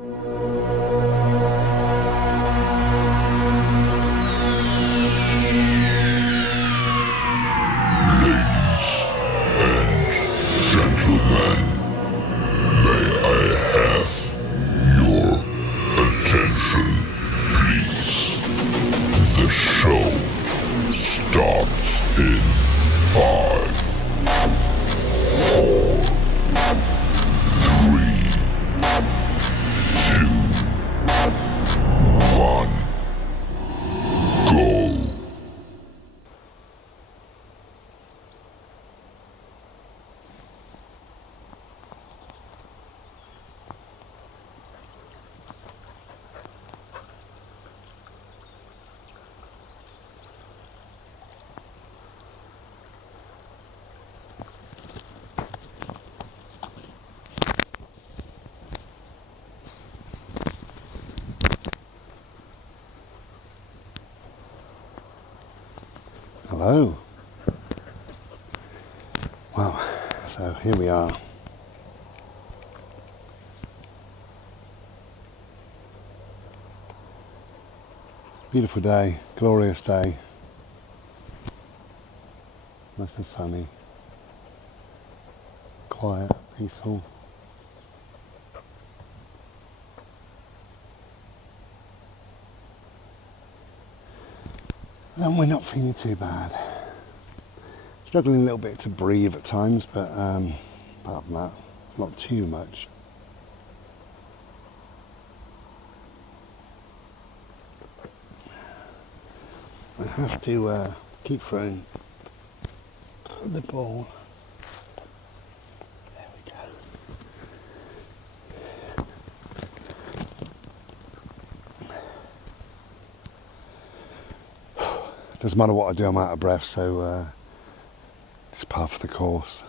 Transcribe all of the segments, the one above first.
Gentlemen, may I have your attention, please? The show starts in 5, 4, 3, 2, 1, go. Hello. Well, so here we are. Beautiful day, glorious day. Nice and sunny. Quiet, peaceful. And we're not feeling too bad. Struggling a little bit to breathe at times, but apart from that, not too much. I have to keep throwing the ball. There we go. Doesn't matter what I do, I'm out of breath, so it's part of the course.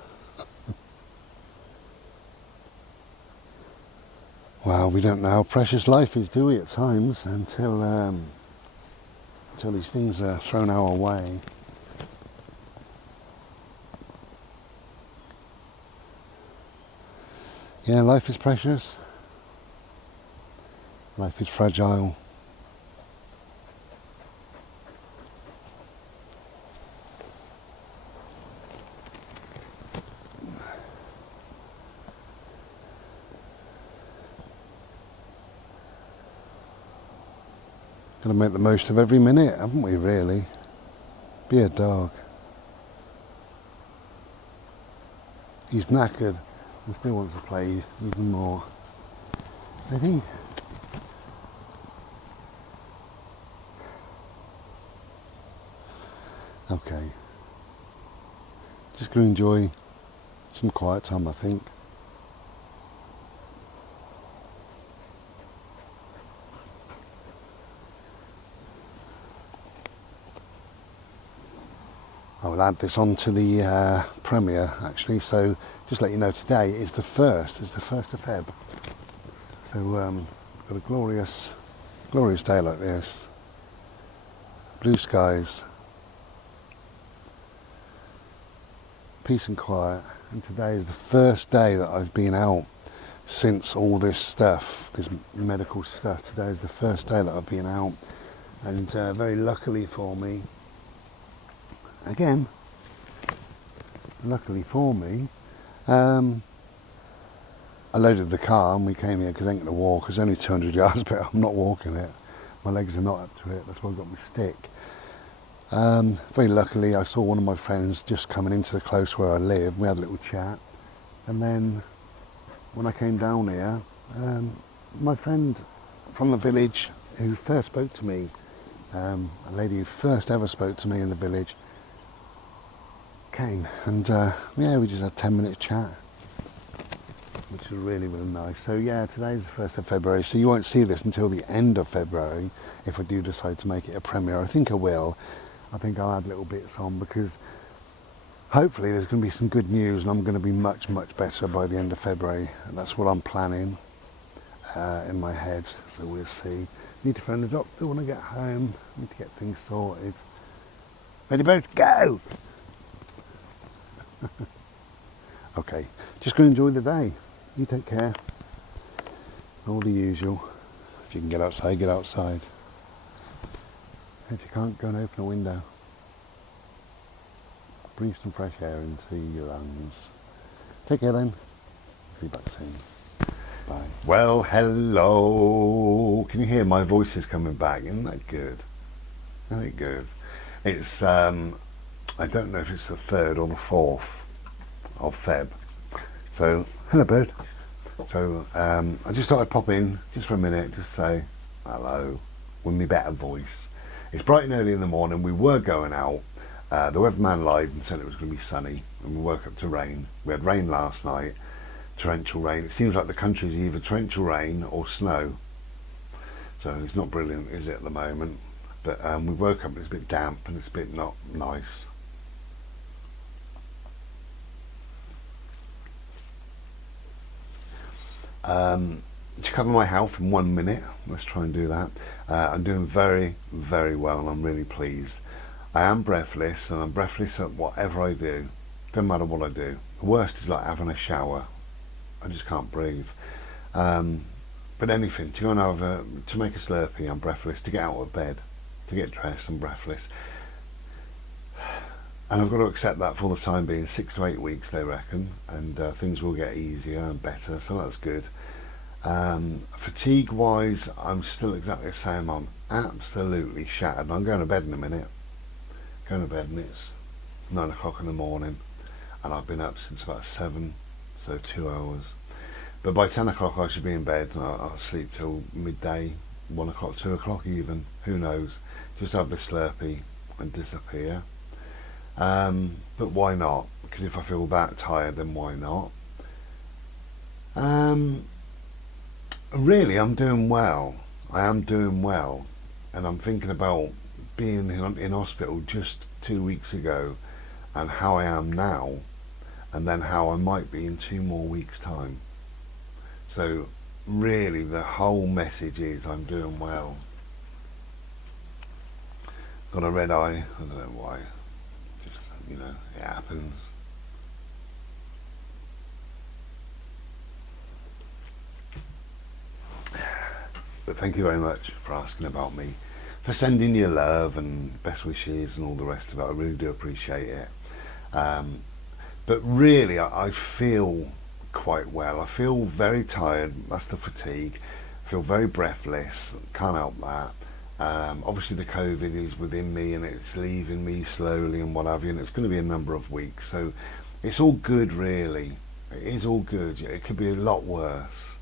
Well, we don't know how precious life is, do we, at times, until these things are thrown our way. Yeah, life is precious. Life is fragile. Got to make the most of every minute, haven't we, really? Be a dog. He's knackered and still wants to play even more. Ready? Okay. Just going to enjoy some quiet time, I think. I will add this on to the premiere, actually, so just let you know, today is the 1st, it's the 1st of Feb. So got a glorious day like this. Blue skies, peace and quiet, and today is the first day that I've been out since all this stuff, this medical stuff. Today is the first day that I've been out, and very luckily for me, again, luckily for me, I loaded the car and we came here because I ain't going to walk. It's only 200 yards, but I'm not walking it. My legs are not up to it. That's why I got my stick. Very luckily, I saw one of my friends just coming into the close where I live. We had a little chat. And then when I came down here, my friend from the village who first spoke to me, a lady who first ever spoke to me in the village, came, and yeah, we just had a 10-minute chat, which was really nice. So yeah, today's the 1st of February, so you won't see this until the end of February if I do decide to make it a premiere. I think I will. I think I'll add little bits on, because hopefully there's going to be some good news and I'm going to be much better by the end of February. And that's what I'm planning in my head, so we'll see. Need to phone the doctor when I get home. Need to get things sorted. Ready, boat, go! Okay, just going to enjoy the day. You take care. All the usual. If you can get outside, get outside. If you can't, go and open a window. Breathe some fresh air into your lungs. Take care then. Be back soon. Bye. Well, hello. Can you hear my voice is coming back? Isn't that good? Isn't it good? It's, I don't know if it's the 3rd or the 4th of Feb. So, hello bird. So, I just thought I'd pop in just for a minute, just say hello with my better voice. It's bright and early in the morning. We were going out. The weatherman lied and said it was going to be sunny, and we woke up to rain. We had rain last night, torrential rain. It seems like the country's either torrential rain or snow. So it's not brilliant, is it, at the moment? But we woke up and it's a bit damp and it's a bit not nice. To cover my health in 1 minute, let's try and do that. I'm doing very, very well and I'm really pleased. I am breathless and I'm breathless at whatever I do. Doesn't matter what I do. The worst is like having a shower. I just can't breathe. But anything, to go and to make a Slurpee, I'm breathless. To get out of bed, to get dressed, I'm breathless. And I've got to accept that for the time being. 6 to 8 weeks, they reckon, and things will get easier and better, so that's good. Fatigue wise, I'm still exactly the same. I'm absolutely shattered. I'm going to bed in a minute. Going to bed and it's 9 o'clock in the morning and I've been up since about 7, so 2 hours. But by 10 o'clock I should be in bed and I'll sleep till midday, 1 o'clock, 2 o'clock even, who knows. Just have this Slurpee and disappear. But why not? Because if I feel that tired, then why not? Really, I'm doing well. I am doing well, and I'm thinking about being in hospital just 2 weeks ago, and how I am now, and then how I might be in 2 more weeks' time. So, really, the whole message is I'm doing well. Got a red eye. I don't know why. Just, you know, it happens. But thank you very much for asking about me, for sending your love and best wishes and all the rest of it. I really do appreciate it. But really, I feel quite well. I feel very tired. That's the fatigue. I feel very breathless. Can't help that. Obviously the COVID is within me and it's leaving me slowly and what have you, and it's going to be a number of weeks. So it's all good, really. It is all good. It could be a lot worse.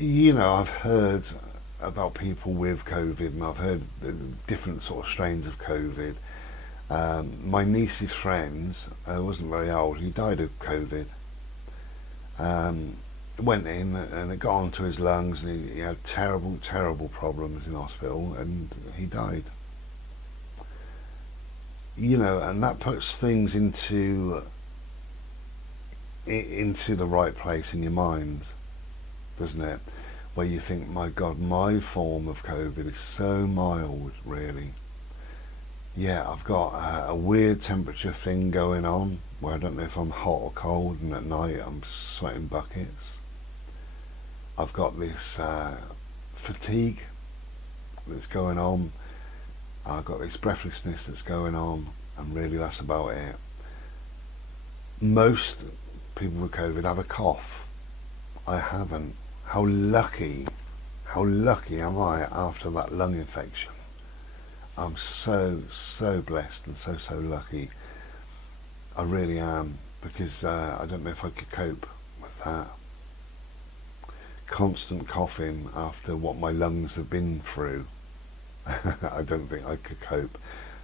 You know, I've heard about people with COVID and I've heard different sort of strains of COVID. My niece's friends, wasn't very old, he died of COVID. Went in and it got onto his lungs and he had terrible, terrible problems in hospital and he died. You know, and that puts things into the right place in your mind, doesn't it? Where you think, my God, my form of COVID is so mild, really. Yeah, I've got a weird temperature thing going on where I don't know if I'm hot or cold, and at night I'm sweating buckets. I've got this fatigue that's going on. I've got this breathlessness that's going on, and really that's about it. Most people with COVID have a cough. I haven't. How lucky am I after that lung infection? I'm so blessed and so lucky. I really am, because I don't know if I could cope with that. Constant coughing after what my lungs have been through. I don't think I could cope.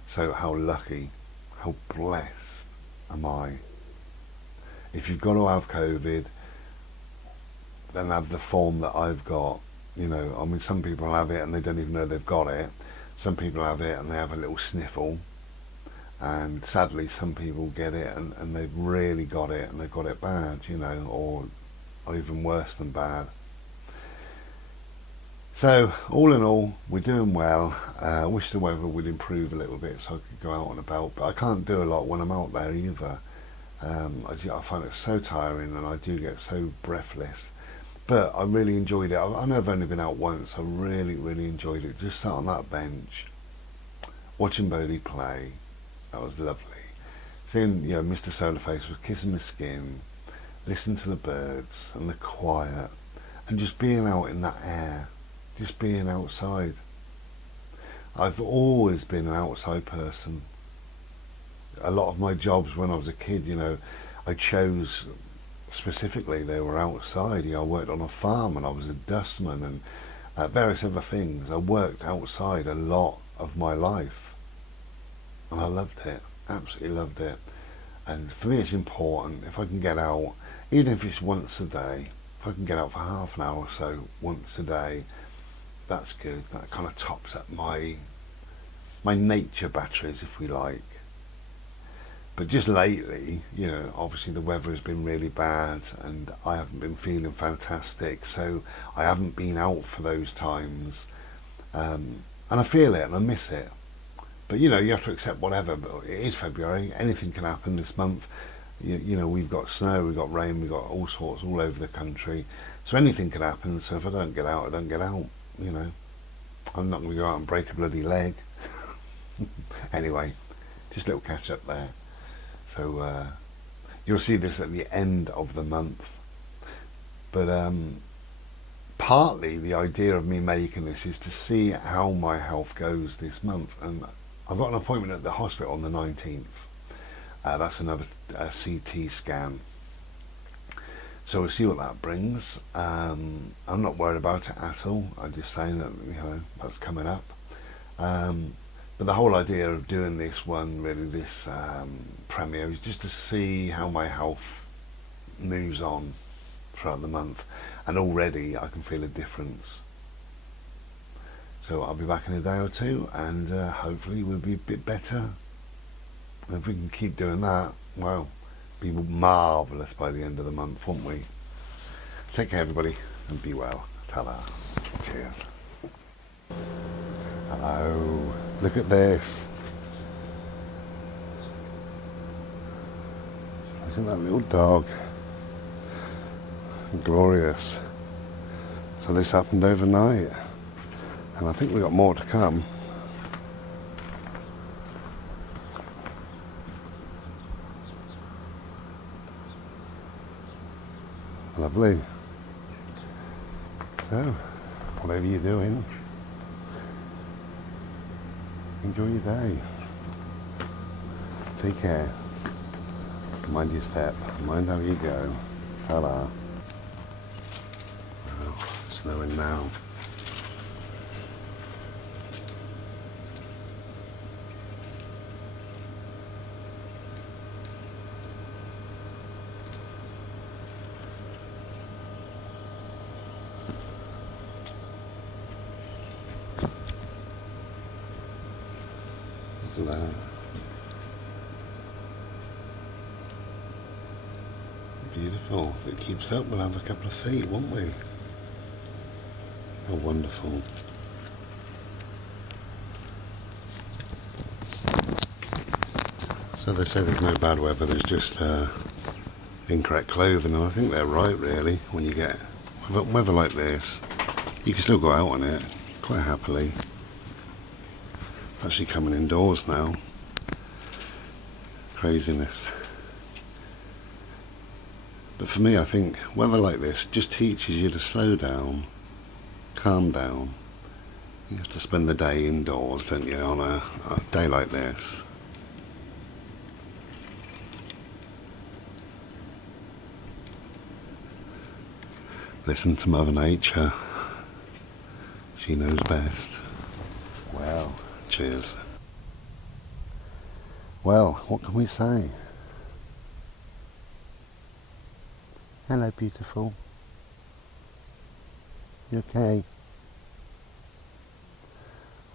So how lucky, how blessed am I? If you've got to have COVID, then have the form that I've got. You know, I mean, some people have it and they don't even know they've got it. Some people have it and they have a little sniffle. And sadly, some people get it and they've really got it and they've got it bad, you know, or even worse than bad. So, all in all, we're doing well. I wish the weather would improve a little bit so I could go out and about, but I can't do a lot when I'm out there either. I find it so tiring and I do get so breathless. But I really enjoyed it. I know I've only been out once. I really, really enjoyed it. Just sat on that bench, watching Bodie play. That was lovely. Seeing, Mr. Solarface was kissing my skin, listening to the birds and the quiet, and just being out in that air, just being outside. I've always been an outside person. A lot of my jobs when I was a kid, I chose specifically, they were outside. I worked on a farm and I was a dustman and various other things. I worked outside a lot of my life and I loved it, absolutely loved it. And for me it's important, if I can get out, even if it's once a day, if I can get out for half an hour or so once a day, that's good. That kind of tops up my nature batteries, if we like. But just lately, obviously the weather has been really bad and I haven't been feeling fantastic, so I haven't been out for those times. And I feel it and I miss it. But you have to accept whatever. But it is February, anything can happen this month. We've got snow, we've got rain, we've got all sorts all over the country. So anything can happen, so if I don't get out, I don't get out, I'm not going to go out and break a bloody leg. Anyway, just a little catch up there. So you'll see this at the end of the month. But partly the idea of me making this is to see how my health goes this month. And I've got an appointment at the hospital on the 19th. That's another CT scan. So we'll see what that brings. I'm not worried about it at all. I'm just saying that that's coming up. But the whole idea of doing this one, really, this premiere, is just to see how my health moves on throughout the month. And already I can feel a difference. So I'll be back in a day or two, and hopefully we'll be a bit better. And if we can keep doing that, well, be marvellous by the end of the month, won't we? Take care, everybody, and be well. Ta-da. Cheers. Hello. Look at this. Look at that little dog. Glorious. So this happened overnight, and I think we've got more to come. Lovely. So, whatever you're doing, enjoy your day. Take care. Mind your step. Mind how you go. Ta-da. Oh, snowing now. Look at that. Beautiful. If it keeps up, we'll have a couple of feet, won't we? How wonderful. So they say there's no bad weather, there's just incorrect clothing, and I think they're right, really. When you get weather like this, you can still go out on it quite happily. It's actually coming indoors now. Craziness. But for me, I think weather like this just teaches you to slow down, calm down. You have to spend the day indoors, don't you, on a day like this. Listen to Mother Nature. She knows best. Wow. Cheers. Well, what can we say? Hello, beautiful. You okay?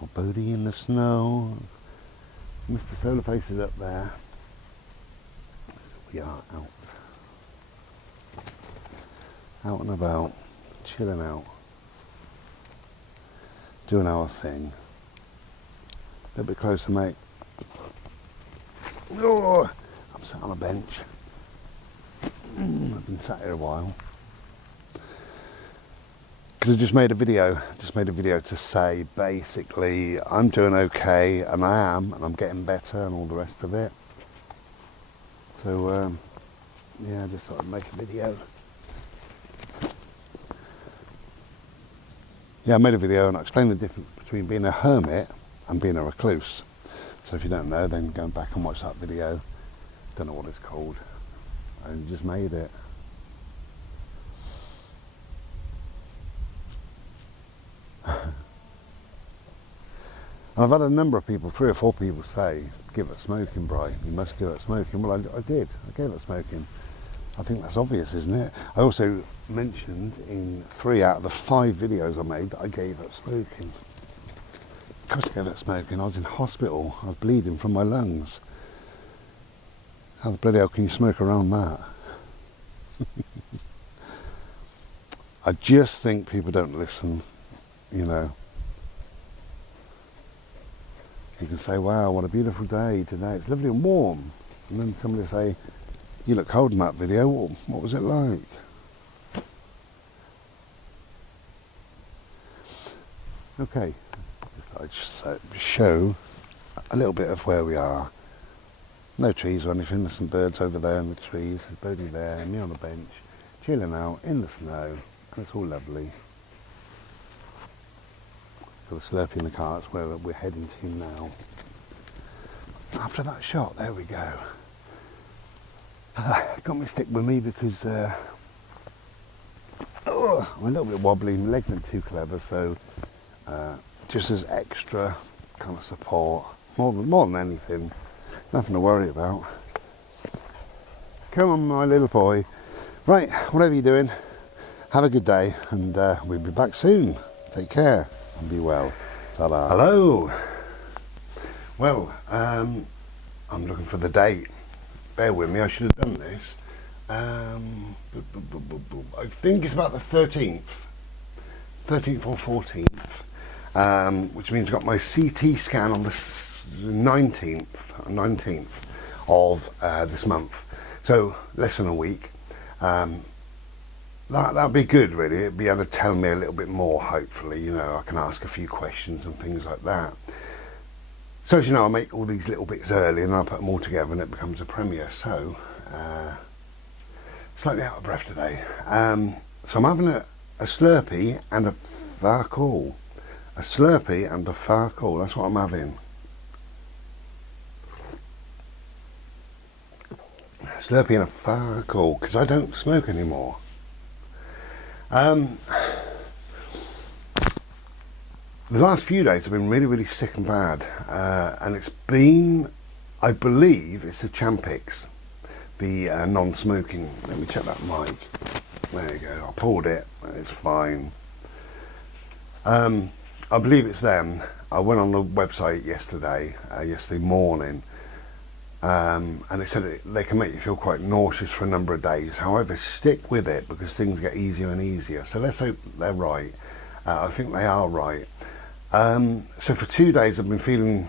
Oh, Bodie in the snow. Mr. Solarface is up there. So we are out. Out and about. Chilling out. Doing our thing. A little bit closer, mate. Oh, I'm sat on a bench. I've been sat here a while. because I just made a video to say basically I'm doing okay, and I am, and I'm getting better and all the rest of it. So yeah, I just thought I'd make a video. Yeah, I made a video and I explained the difference between being a hermit and being a recluse. So if you don't know, then go back and watch that video. Don't know what it's called. I just made it. And I've had a number of people, 3 or 4 people say, give it smoking, Bri. You must give it smoking. Well, I did. I gave it smoking. I think that's obvious, isn't it? I also mentioned in 3 out of the 5 videos I made that I gave up smoking. Of course I gave up smoking. I was in hospital. I was bleeding from my lungs. How the bloody hell can you smoke around that? I just think people don't listen, you know. You can say, wow, what a beautiful day today. It's lovely and warm. And then somebody say, you look cold in that video. What was it like? Okay. I just show a little bit of where we are. No trees or anything. There's some birds over there in the trees. There's a birdie there, me on the bench, chilling out in the snow. And it's all lovely. Got a Slurpee in the car. That's where we're heading to now. After that shot, there we go. Got my stick with me because I'm a little bit wobbly. My legs aren't too clever, so just as extra kind of support, more than anything. Nothing to worry about. Come on, my little boy. Right, whatever you're doing, have a good day, and we'll be back soon. Take care and be well. Ta-da. Hello. Well, I'm looking for the date. Bear with me, I should have done this. I think it's about the 13th or 14th, which means I've got my CT scan on the 19th of this month. So less than a week. That'd be good, really. It'd be able to tell me a little bit more, hopefully. You know, I can ask a few questions and things like that. So as you know, I make all these little bits early and I put them all together and it becomes a premiere. So, slightly out of breath today. So I'm having a Slurpee and a thankyou. A Slurpee and a thankyou, that's what I'm having. Slurpee and a thankyou, because I don't smoke anymore. The last few days I've been really, really sick and bad, and it's been, I believe, it's the Champix, the non-smoking. Let me check that mic. There you go. I pulled it. It's fine. I believe it's them. I went on the website yesterday morning, and they said they can make you feel quite nauseous for a number of days. However, stick with it because things get easier and easier. So let's hope they're right. I think they are right. So for 2 days I've been feeling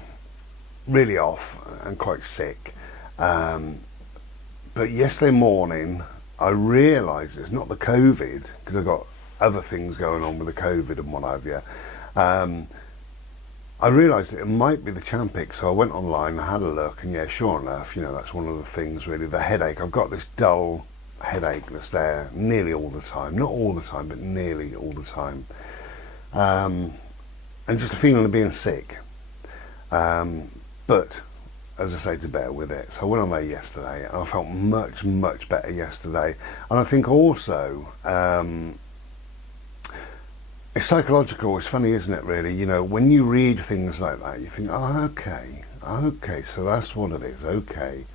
really off and quite sick. But yesterday morning I realised it's not the COVID, because I've got other things going on with the COVID and what have you. I realised that it might be the Champix, so I went online, I had a look, and yeah, sure enough, you know, that's one of the things really, the headache. I've got this dull headache that's there nearly all the time. Not all the time, but nearly all the time. And just a feeling of being sick. But, as I say, to bear with it. So I went on there yesterday, and I felt much, much better yesterday. And I think also, it's psychological. It's funny, isn't it, really? You know, when you read things like that, you think, oh, okay, so that's what it is, okay.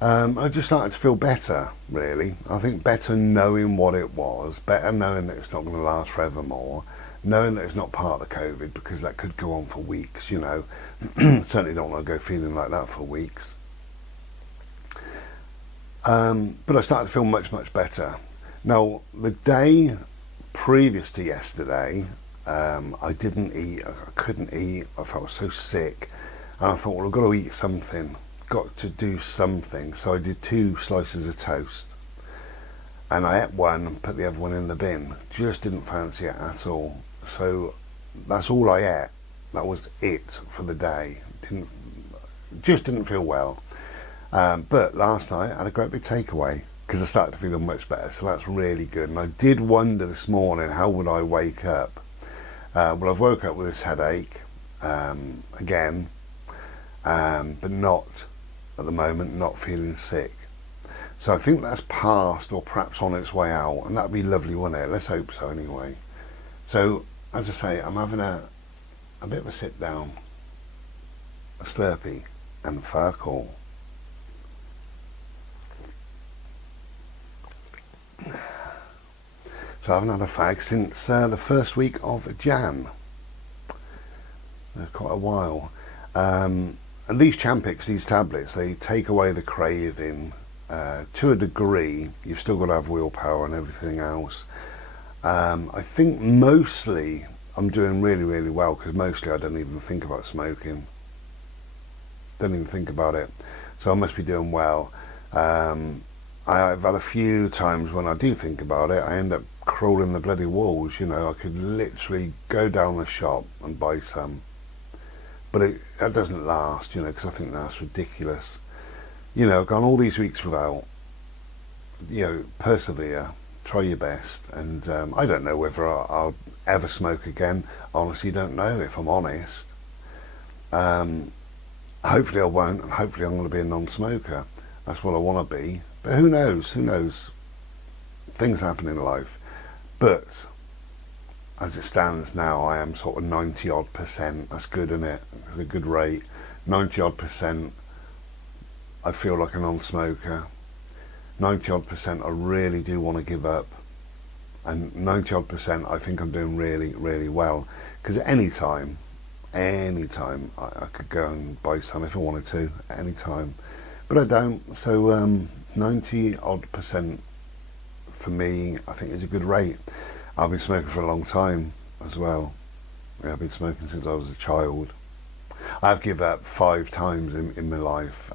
I just started to feel better, really. I think better knowing what it was, better knowing that it's not going to last forevermore, knowing that it's not part of the COVID, because that could go on for weeks, you know. Certainly don't want to go feeling like that for weeks. But I started to feel much, much better. Now, the day previous to yesterday, I didn't eat, I couldn't eat, I felt so sick, and I thought, well, I've got to eat something, got to do something. So I did 2 slices of toast, and I ate one and put the other one in the bin. Just didn't fancy it at all. So that's all I ate. That was it for the day. Just didn't feel well. But last night I had a great big takeaway because I started to feel much better. So that's really good. And I did wonder this morning, how would I wake up? Well, I've woke up with this headache again, but not at the moment, not feeling sick. So I think that's past or perhaps on its way out, and that'd be lovely, wouldn't it? Let's hope so anyway. So, as I say, I'm having a bit of a sit down, a Slurpee and Farkle. So I haven't had a fag since the first week of Jan. Quite a while. And these Champix, these tablets, they take away the craving to a degree. You've still got to have willpower and everything else. I think mostly I'm doing really, really well because mostly I don't even think about smoking. Don't even think about it. So I must be doing well. I've had a few times when I do think about it, I end up crawling the bloody walls. You know, I could literally go down the shop and buy some. But that doesn't last, you know, because I think that's ridiculous. You know, I've gone all these weeks without. You know, persevere, try your best, and I don't know whether I'll ever smoke again. Honestly, don't know, if I'm honest. Hopefully I won't, and hopefully I'm going to be a non-smoker. That's what I want to be. But who knows? Who knows? Things happen in life. But as it stands now, I am sort of 90 odd %. That's good, isn't it? It's a good rate. 90 odd %. I feel like a non-smoker. 90 odd % I really do want to give up. And 90 odd % I think I'm doing really, really well. Because at any time I could go and buy some if I wanted to, at any time. But I don't. So 90 odd % for me, I think is a good rate. I've been smoking for a long time as well. Yeah, I've been smoking since I was a child. I've given up 5 times in my life.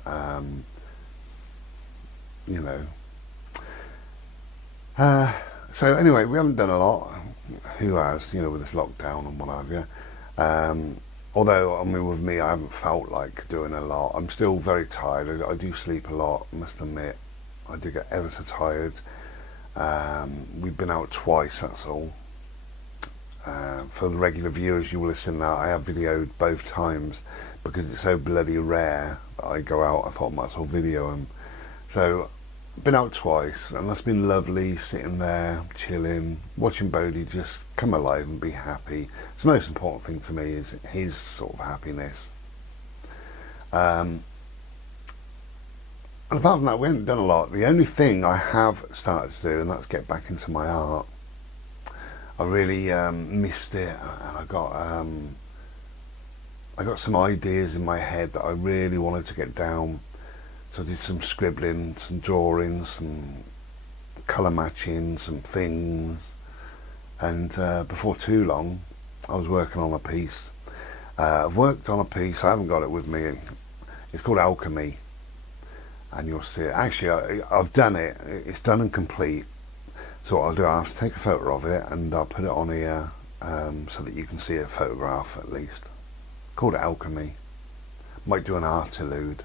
You know. So anyway, we haven't done a lot. Who has, you know, with this lockdown and what have you. Although, I mean, with me, I haven't felt like doing a lot. I'm still very tired. I do sleep a lot, I must admit. I do get ever so tired. We've been out twice, that's all. For the regular viewers, you will have seen that I have videoed both times because it's so bloody rare that I go out. I thought I might as well video them. So, been out twice, and that's been lovely, sitting there, chilling, watching Bodhi just come alive and be happy. It's the most important thing to me is his sort of happiness. And apart from that, we haven't done a lot. The only thing I have started to do, and that's get back into my art. I really missed it, and I got some ideas in my head that I really wanted to get down. So I did some scribbling, some drawings, some colour matching, some things, and before too long I was working on a piece. I've worked on a piece, I haven't got it with me, it's called Alchemy, and you'll see it. Actually, I've done it, it's done and complete. So what I'll do, I'll have to take a photo of it and I'll put it on here so that you can see a photograph at least. Called it Alchemy. Might do an artillery.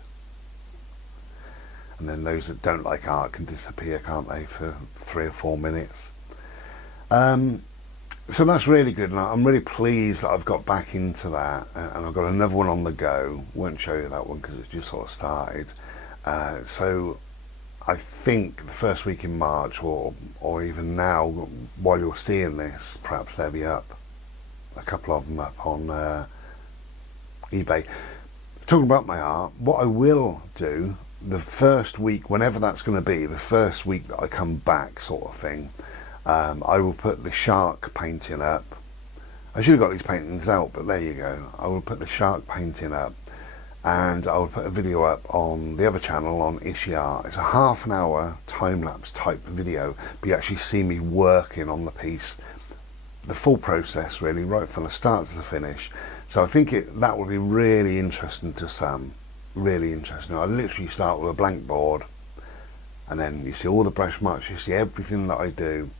And then those that don't like art can disappear, can't they, for 3 or 4 minutes. So that's really good, and I'm really pleased that I've got back into that, and I've got another one on the go. Won't show you that one because it's just sort of started. So I think the first week in March, or even now, while you're seeing this, perhaps they'll be up. A couple of them up on eBay. Talking about my art, what I will do, the first week, whenever that's going to be, the first week that I come back sort of thing, I will put the shark painting up. I should have got these paintings out, but there you go. I will put the shark painting up, and I will put a video up on the other channel on Ishi Art. It's a half-an-hour time-lapse type video, but you actually see me working on the piece, the full process really, right from the start to the finish. So I think that will be really interesting to some. Really interesting. I literally start with a blank board, and then you see all the brush marks, you see everything that I do,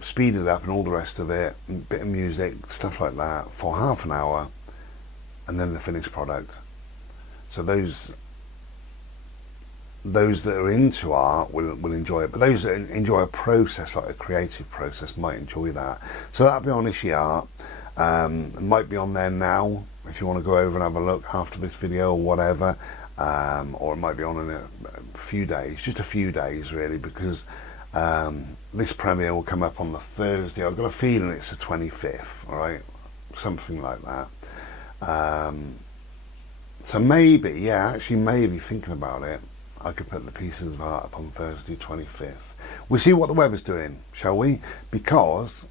speed it up and all the rest of it, a bit of music, stuff like that, for half an hour, and then the finished product. So those that are into art will enjoy it, but those that enjoy a process, like a creative process, might enjoy that. So that'll be on Ishi Art. It might be on there now if you want to go over and have a look after this video or whatever, or it might be on in a few days, just a few days really, because this premiere will come up on the Thursday. I've got a feeling it's the 25th, all right, something like that. So maybe, yeah, actually maybe thinking about it, I could put the pieces of art up on Thursday 25th. We'll see what the weather's doing, shall we? Because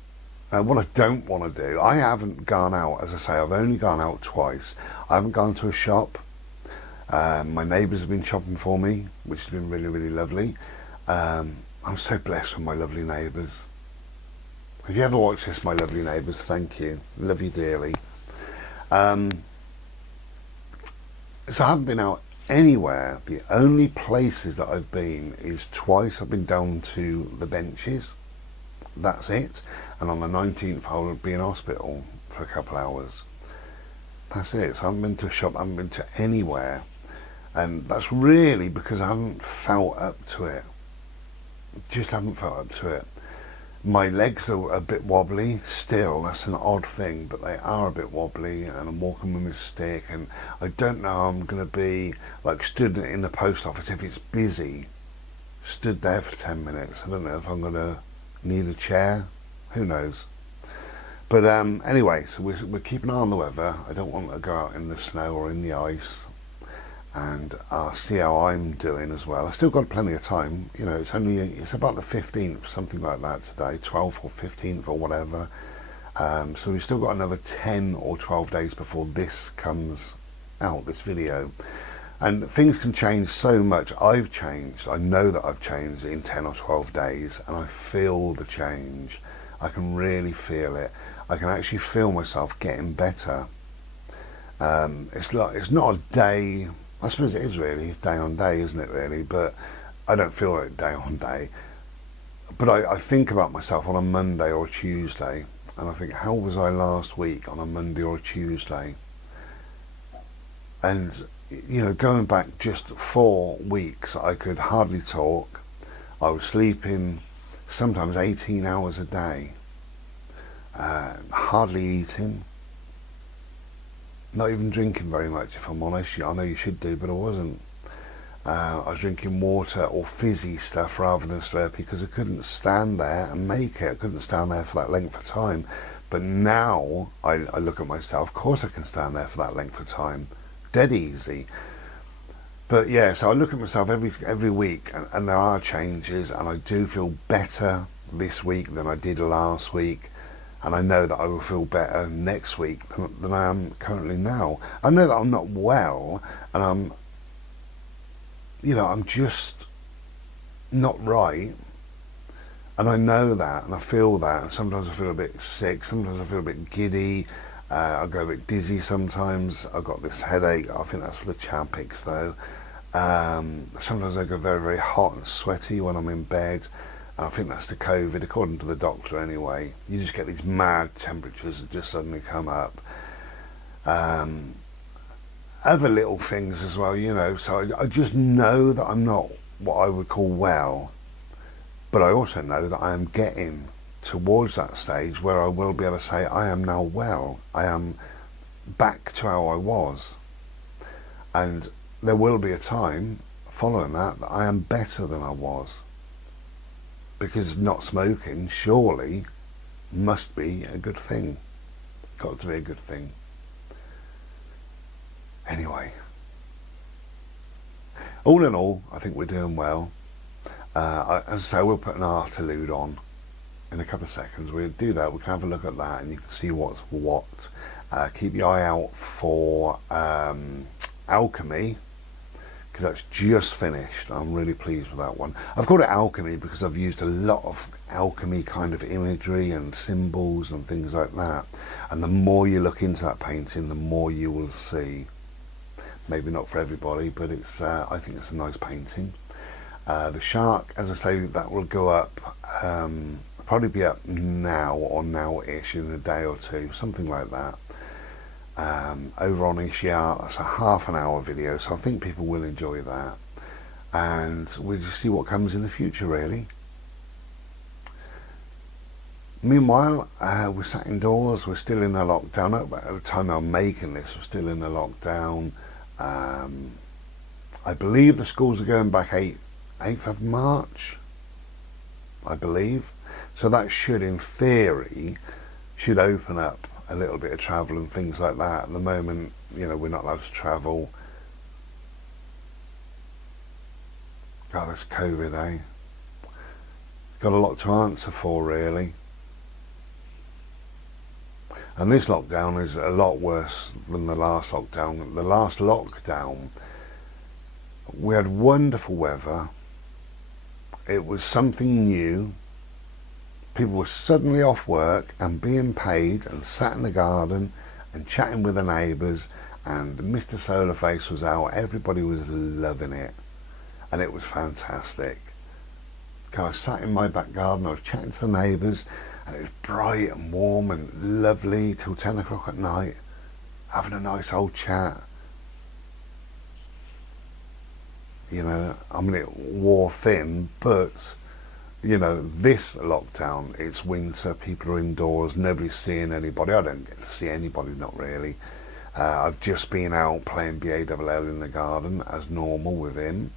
what I don't want to do, I haven't gone out, as I say, I've only gone out twice. I haven't gone to a shop. My neighbours have been shopping for me, which has been really, really lovely. I'm so blessed with my lovely neighbours. If you ever watched this, my lovely neighbours, thank you. Love you dearly. So I haven't been out anywhere. The only places that I've been is twice. I've been down to the benches. That's it. And on the 19th I will be in hospital for a couple hours. That's it. So I haven't been to a shop, I haven't been to anywhere. And that's really because I haven't felt up to it. Just haven't felt up to it. My legs are a bit wobbly still, that's an odd thing, but they are a bit wobbly, and I'm walking with my stick, and I don't know how I'm going to be like stood in the post office if it's busy, stood there for 10 minutes. I don't know if I'm going to need a chair, who knows. But anyway, so we're keeping an eye on the weather. I don't want to go out in the snow or in the ice, and I'll see how I'm doing as well. I've still got plenty of time, you know, it's about the 15th, something like that today, 12th or 15th or whatever. So we've still got another 10 or 12 days before this comes out, this video. And things can change so much. I've changed, I know that I've changed in 10 or 12 days, and I feel the change. I can really feel it. I can actually feel myself getting better. It's not a day, I suppose it is really, it's day on day, isn't it really? But I don't feel like day on day. But I think about myself on a Monday or a Tuesday, and I think, how was I last week on a Monday or a Tuesday? And, you know, going back just 4 weeks, I could hardly talk. I was sleeping sometimes 18 hours a day, hardly eating. Not even drinking very much, if I'm honest. I know you should do, but I wasn't. I was drinking water or fizzy stuff rather than Slurpee, because I couldn't stand there and make it. I couldn't stand there for that length of time. But now I look at myself, of course I can stand there for that length of time. Dead easy. But yeah, so I look at myself every week, and there are changes, and I do feel better this week than I did last week. And I know that I will feel better next week than I am currently now. I know that I'm not well, and I'm just not right. And I know that, and I feel that, and sometimes I feel a bit sick, sometimes I feel a bit giddy, I go a bit dizzy sometimes. I've got this headache, I think that's for the Champix though. Sometimes I go very, very hot and sweaty when I'm in bed. I think that's the COVID, according to the doctor anyway. You just get these mad temperatures that just suddenly come up. Other little things as well, you know. So I just know that I'm not what I would call well. But I also know that I am getting towards that stage where I will be able to say, I am now well. I am back to how I was. And there will be a time following that I am better than I was. Because not smoking, surely, must be a good thing. Got to be a good thing. Anyway. All in all, I think we're doing well. As I say, we'll put an interlude on in a couple of seconds. We'll do that, we can have a look at that, and you can see what's what. Keep your eye out for Alchemy, because that's just finished. I'm really pleased with that one. I've called it Alchemy because I've used a lot of alchemy kind of imagery and symbols and things like that. And the more you look into that painting, the more you will see. Maybe not for everybody, but it's I think it's a nice painting. The shark, as I say, that will go up, probably be up now or now-ish in a day or two, something like that. Over on Ishia, that's a half an hour video, so I think people will enjoy that. And we'll just see what comes in the future, really. Meanwhile, we're sat indoors, we're still in a lockdown. At the time I'm making this, we're still in a lockdown. I believe the schools are going back 8th of March, I believe. So that should, in theory, should open up a little bit of travel and things like that. At the moment, you know, we're not allowed to travel. God, that's COVID, eh? Got a lot to answer for, really. And this lockdown is a lot worse than the last lockdown. The last lockdown, we had wonderful weather. It was something new. People were suddenly off work and being paid and sat in the garden and chatting with the neighbours, and Mr. Solarface was out. Everybody was loving it, and it was fantastic. I sat in my back garden, I was chatting to the neighbours, and it was bright and warm and lovely till 10 o'clock at night, having a nice old chat. You know, I mean, it wore thin, but, you know, this lockdown, it's winter, people are indoors, nobody's seeing anybody. I don't get to see anybody, not really. I've just been out playing BALL in the garden as normal with him.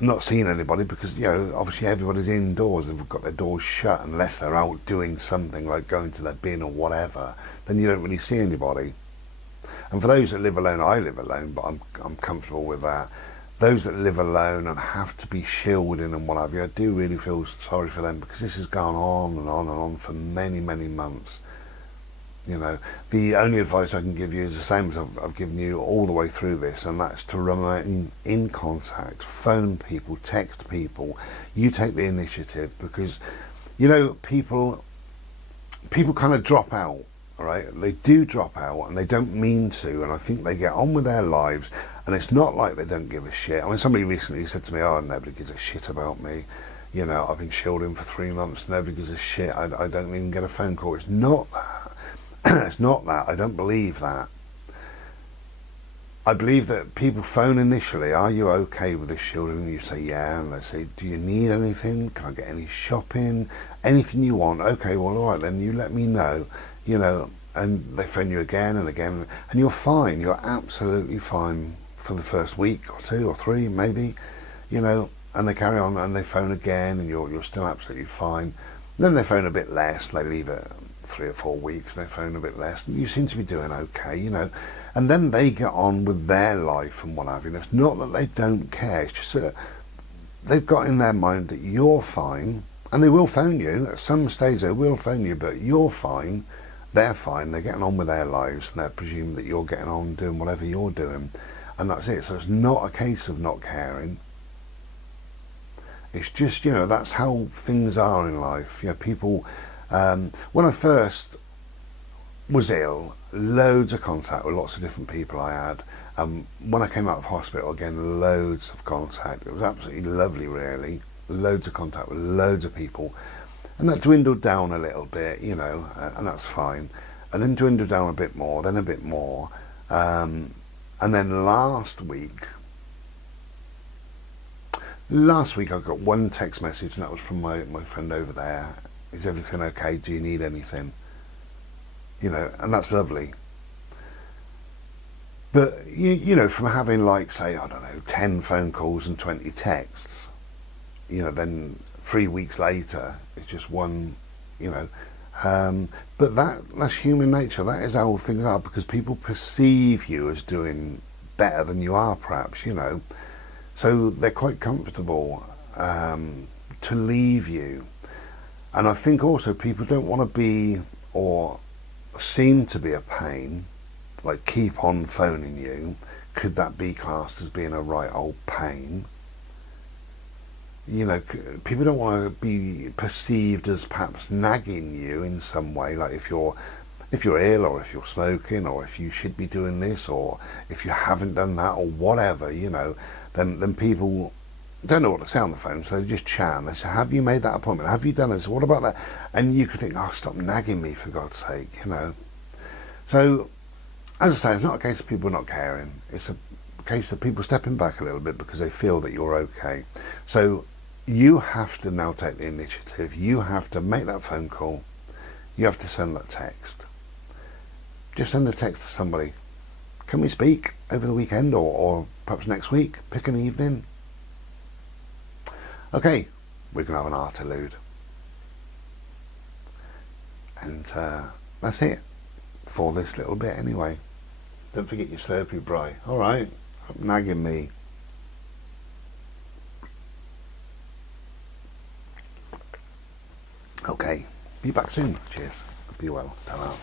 Not seeing anybody because, you know, obviously everybody's indoors. They've got their doors shut unless they're out doing something like going to their bin or whatever. Then you don't really see anybody. And for those that live alone, I live alone, but I'm comfortable with that. Those that live alone and have to be shielding and what have you, I do really feel sorry for them, because this has gone on and on and on for many, many months. You know, the only advice I can give you is the same as I've given you all the way through this, and that's to remain in contact, phone people, text people. You take the initiative, because, you know, people kind of drop out, all right? They do drop out, and they don't mean to, and I think they get on with their lives, and it's not like they don't give a shit. I mean, somebody recently said to me, oh, nobody gives a shit about me. You know, I've been shielding for 3 months, nobody gives a shit. I don't even get a phone call. It's not that. It's not that. I don't believe that. I believe that people phone initially, are you okay with this shielding? And you say, yeah, and they say, do you need anything? Can I get any shopping? Anything you want? Okay, well, all right, then you let me know, you know, and they phone you again and again, and you're fine. You're absolutely fine for the first week or 2 or 3, maybe, you know, and they carry on and they phone again, and you're still absolutely fine. Then they phone a bit less, they leave it 3 or 4 weeks, and they phone a bit less, and you seem to be doing okay, you know, and then they get on with their life and what have you. It's not that they don't care, it's just that they've got in their mind that you're fine, and they will phone you, at some stage they will phone you, but you're fine, they're fine, they're getting on with their lives, and they presume that you're getting on doing whatever you're doing, and that's it. So it's not a case of not caring. It's just, you know, that's how things are in life. You know, people, when I first was ill, loads of contact with lots of different people I had. When I came out of hospital, again, loads of contact. It was absolutely lovely, really. Loads of contact with loads of people. And that dwindled down a little bit, you know, and that's fine. And then dwindled down a bit more, then a bit more. And then last week I got one text message, and that was from my friend over there. Is everything okay? Do you need anything? You know, and that's lovely. But, you know, from having, like, say, I don't know, 10 phone calls and 20 texts, you know, then 3 weeks later, it's just one, you know. But that's human nature. That is how things are, because people perceive you as doing better than you are, perhaps, you know. So they're quite comfortable to leave you. And I think also people don't want to be, or seem to be, a pain, like keep on phoning you. Could that be classed as being a right old pain? You know, people don't want to be perceived as perhaps nagging you in some way, like if you're ill, or if you're smoking, or if you should be doing this, or if you haven't done that, or whatever, you know, then people don't know what to say on the phone, so they just chat and they say, have you made that appointment? Have you done this? What about that? And you could think, oh, stop nagging me, for God's sake, you know. So, as I say, it's not a case of people not caring. It's a case of people stepping back a little bit because they feel that you're okay. So you have to now take the initiative. You have to make that phone call. You have to send that text. Just send a text to somebody. Can we speak over the weekend or perhaps next week? Pick an evening. Okay, we're going to have an interlude. And that's it for this little bit anyway. Don't forget your Slurpee, Bri. Alright, nagging me. Okay, be back soon. Cheers. Be well. Ta-ra.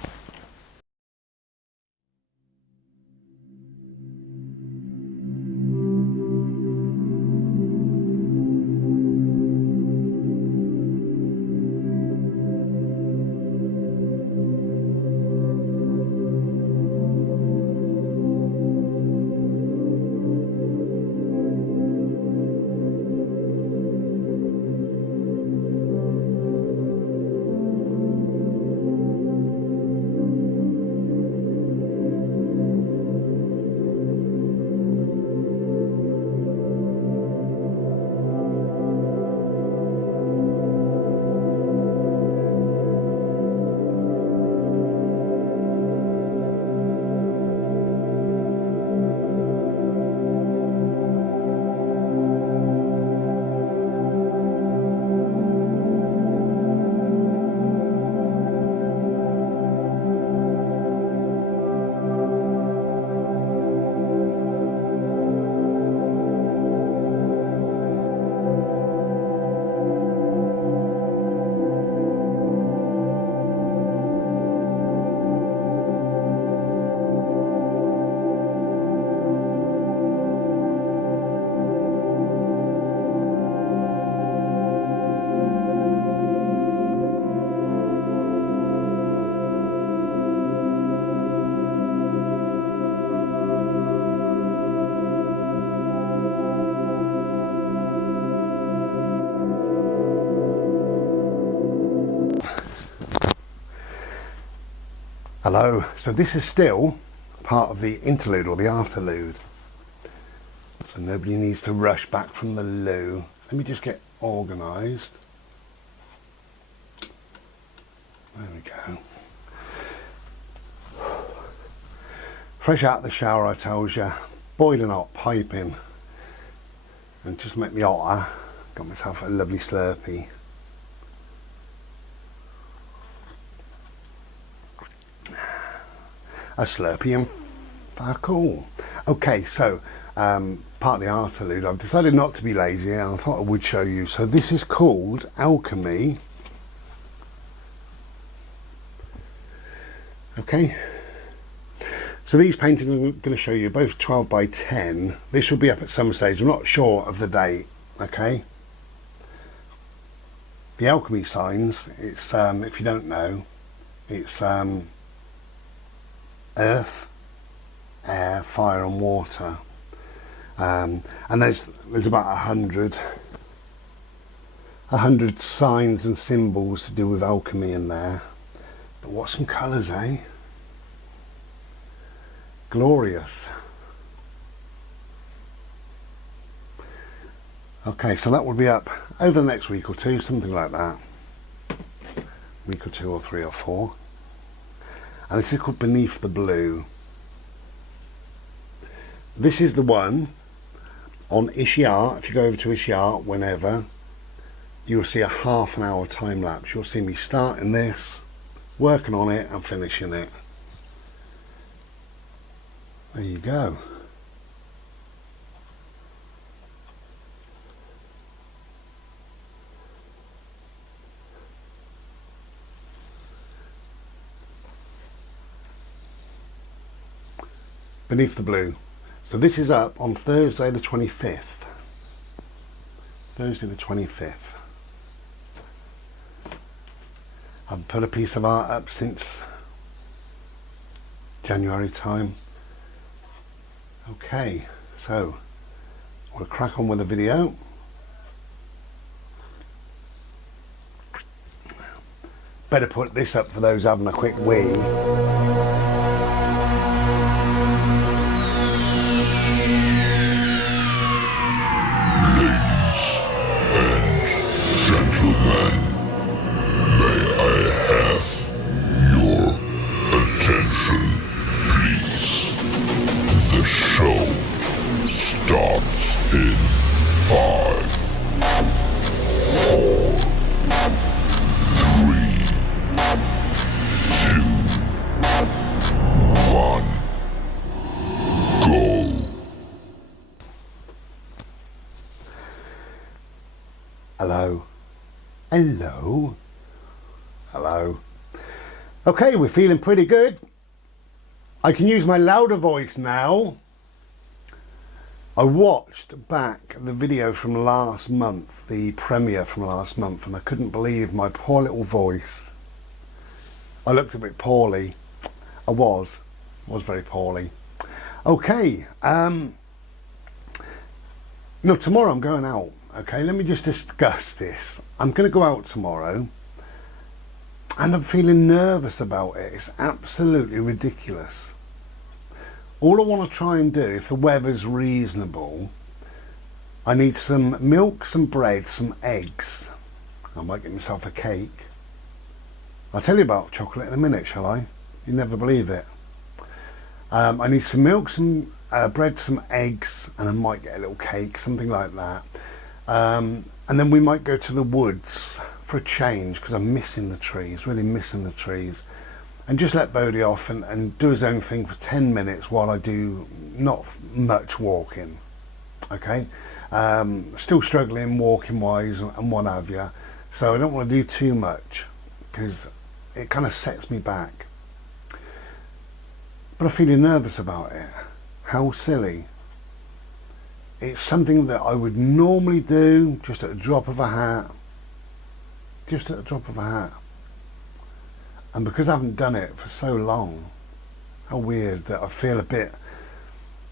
Hello, so this is still part of the interlude or the afterlude. So nobody needs to rush back from the loo. Let me just get organised. There we go. Fresh out of the shower, I tells you. Boiling hot, piping. And just make me hotter. Got myself a lovely Slurpee. A Slurpee and fuck all. Okay, so part of the afterlude, I've decided not to be lazy and I thought I would show you. So this is called Alchemy. Okay. So these paintings I'm going to show you both 12 by 10. This will be up at some stage. I'm not sure of the date. Okay. The alchemy signs, it's if you don't know, it's earth, air, fire and water, and there's about 100 signs and symbols to do with alchemy in there. But what some colours, eh? Glorious. Okay, so that will be up over the next week or two, something like that. Week or two or 3 or 4. And this is called Beneath the Blue. This is the one on Ishii. If you go over to Ishii whenever, you'll see a half an hour time lapse. You'll see me starting this, working on it and finishing it. There you go. Beneath the Blue. So this is up on Thursday the 25th. Thursday the 25th. I've put a piece of art up since January time. Okay, so we'll crack on with the video. better put this up for those having a quick wee. Gentlemen, may I have your attention, please? The show starts in 5, 4, 3, 2, 1, go. Hello. Hello. Hello. Okay, we're feeling pretty good. I can use my louder voice now. I watched back the video from last month, the premiere from last month, and I couldn't believe my poor little voice. I looked a bit poorly. I was very poorly. Okay, now tomorrow I'm going out. Okay, let me just discuss this. I'm going to go out tomorrow and I'm feeling nervous about it. It's absolutely ridiculous. All I want to try and do, if the weather's reasonable, I need some milk, some bread, some eggs. I might get myself a cake. I'll tell you about chocolate in a minute, shall I? You never believe it. I need some milk, some bread, some eggs, and I might get a little cake, something like that. And then we might go to the woods for a change, because I'm missing the trees, really missing the trees, and just let Bodie off and do his own thing for 10 minutes while I do not much walking. Okay, still struggling walking wise and what have you, so I don't want to do too much because it kind of sets me back, but I'm feeling nervous about it. How silly. It's something that I would normally do just at the drop of a hat. Just at the drop of a hat. And because I haven't done it for so long, how weird that I feel a bit,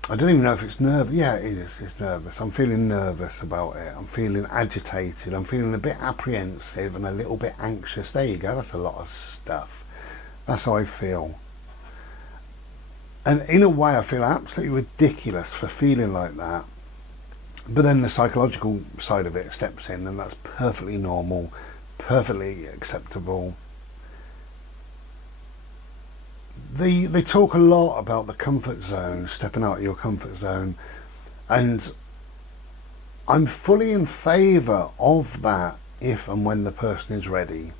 I don't even know if it's nervous. Yeah, it is, it's nervous. I'm feeling nervous about it. I'm feeling agitated. I'm feeling a bit apprehensive and a little bit anxious. There you go, that's a lot of stuff. That's how I feel. And in a way I feel absolutely ridiculous for feeling like that. But then the psychological side of it steps in, and that's perfectly normal, perfectly acceptable. They talk a lot about the comfort zone, stepping out of your comfort zone, and I'm fully in favour of that if and when the person is ready.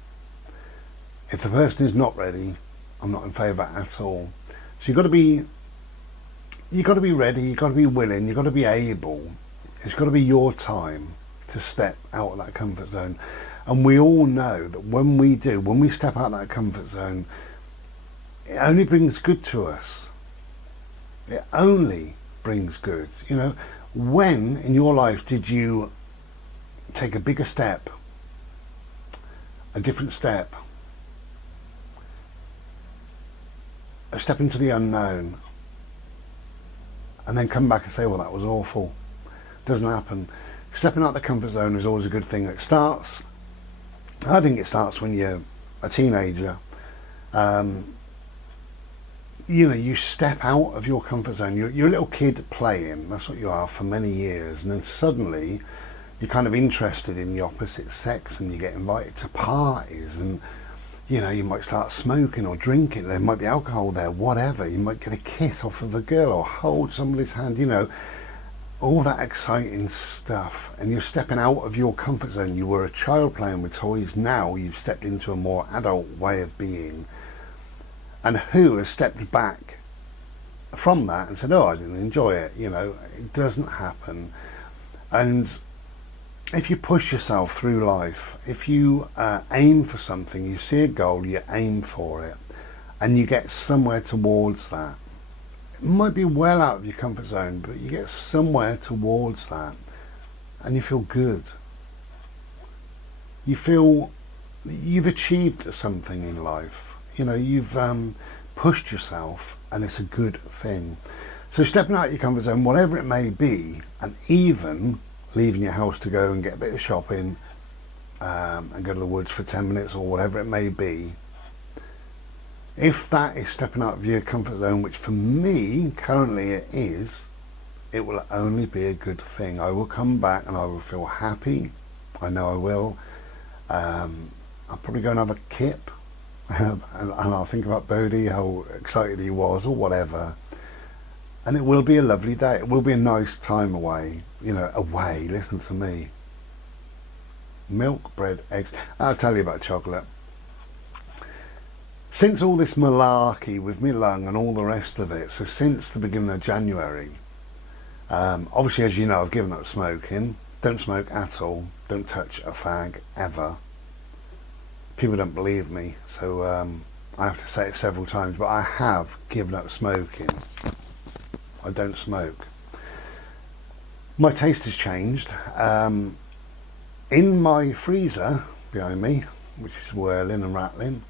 If the person is not ready, I'm not in favour at all. So you've got to be ready, you've got to be willing, you've got to be able. It's got to be your time to step out of that comfort zone. And we all know that when we step out of that comfort zone, it only brings good to us. It only brings good. You know, when in your life did you take a bigger step, a different step, a step into the unknown, and then come back and say, well, that was awful? Doesn't happen. Stepping out of the comfort zone is always a good thing. I think it starts when you're a teenager. You know, you step out of your comfort zone. You're a little kid playing. That's what you are for many years. And then suddenly you're kind of interested in the opposite sex, and you get invited to parties, and you know, you might start smoking or drinking. There might be alcohol there, whatever. You might get a kiss off of a girl or hold somebody's hand, you know, all that exciting stuff. And you're stepping out of your comfort zone. You were a child playing with toys. Now you've stepped into a more adult way of being. And who has stepped back from that and said, oh, I didn't enjoy it? You know, it doesn't happen. And if you push yourself through life, if you aim for something, you see a goal, you aim for it, and you get somewhere towards that. It might be well out of your comfort zone, but you get somewhere towards that, and you feel good. You feel you've achieved something in life. You know, you've pushed yourself, and it's a good thing. So stepping out of your comfort zone, whatever it may be, and even leaving your house to go and get a bit of shopping, and go to the woods for 10 minutes or whatever it may be, if that is stepping out of your comfort zone, which for me currently it is, it will only be a good thing. I will come back and I will feel happy. I know I will. I'll probably go and have a kip and I'll think about Bodhi, how excited he was or whatever, and it will be a lovely day. It will be a nice time away, away. Listen to me. Milk, bread, eggs. I'll tell you about chocolate. Since all this malarkey with me lung and all the rest of it, so since the beginning of January, obviously, as you know, I've given up smoking. Don't smoke at all. Don't touch a fag ever. People don't believe me, so I have to say it several times, but I have given up smoking. I don't smoke. My taste has changed. In my freezer behind me, which is whirling and rattling,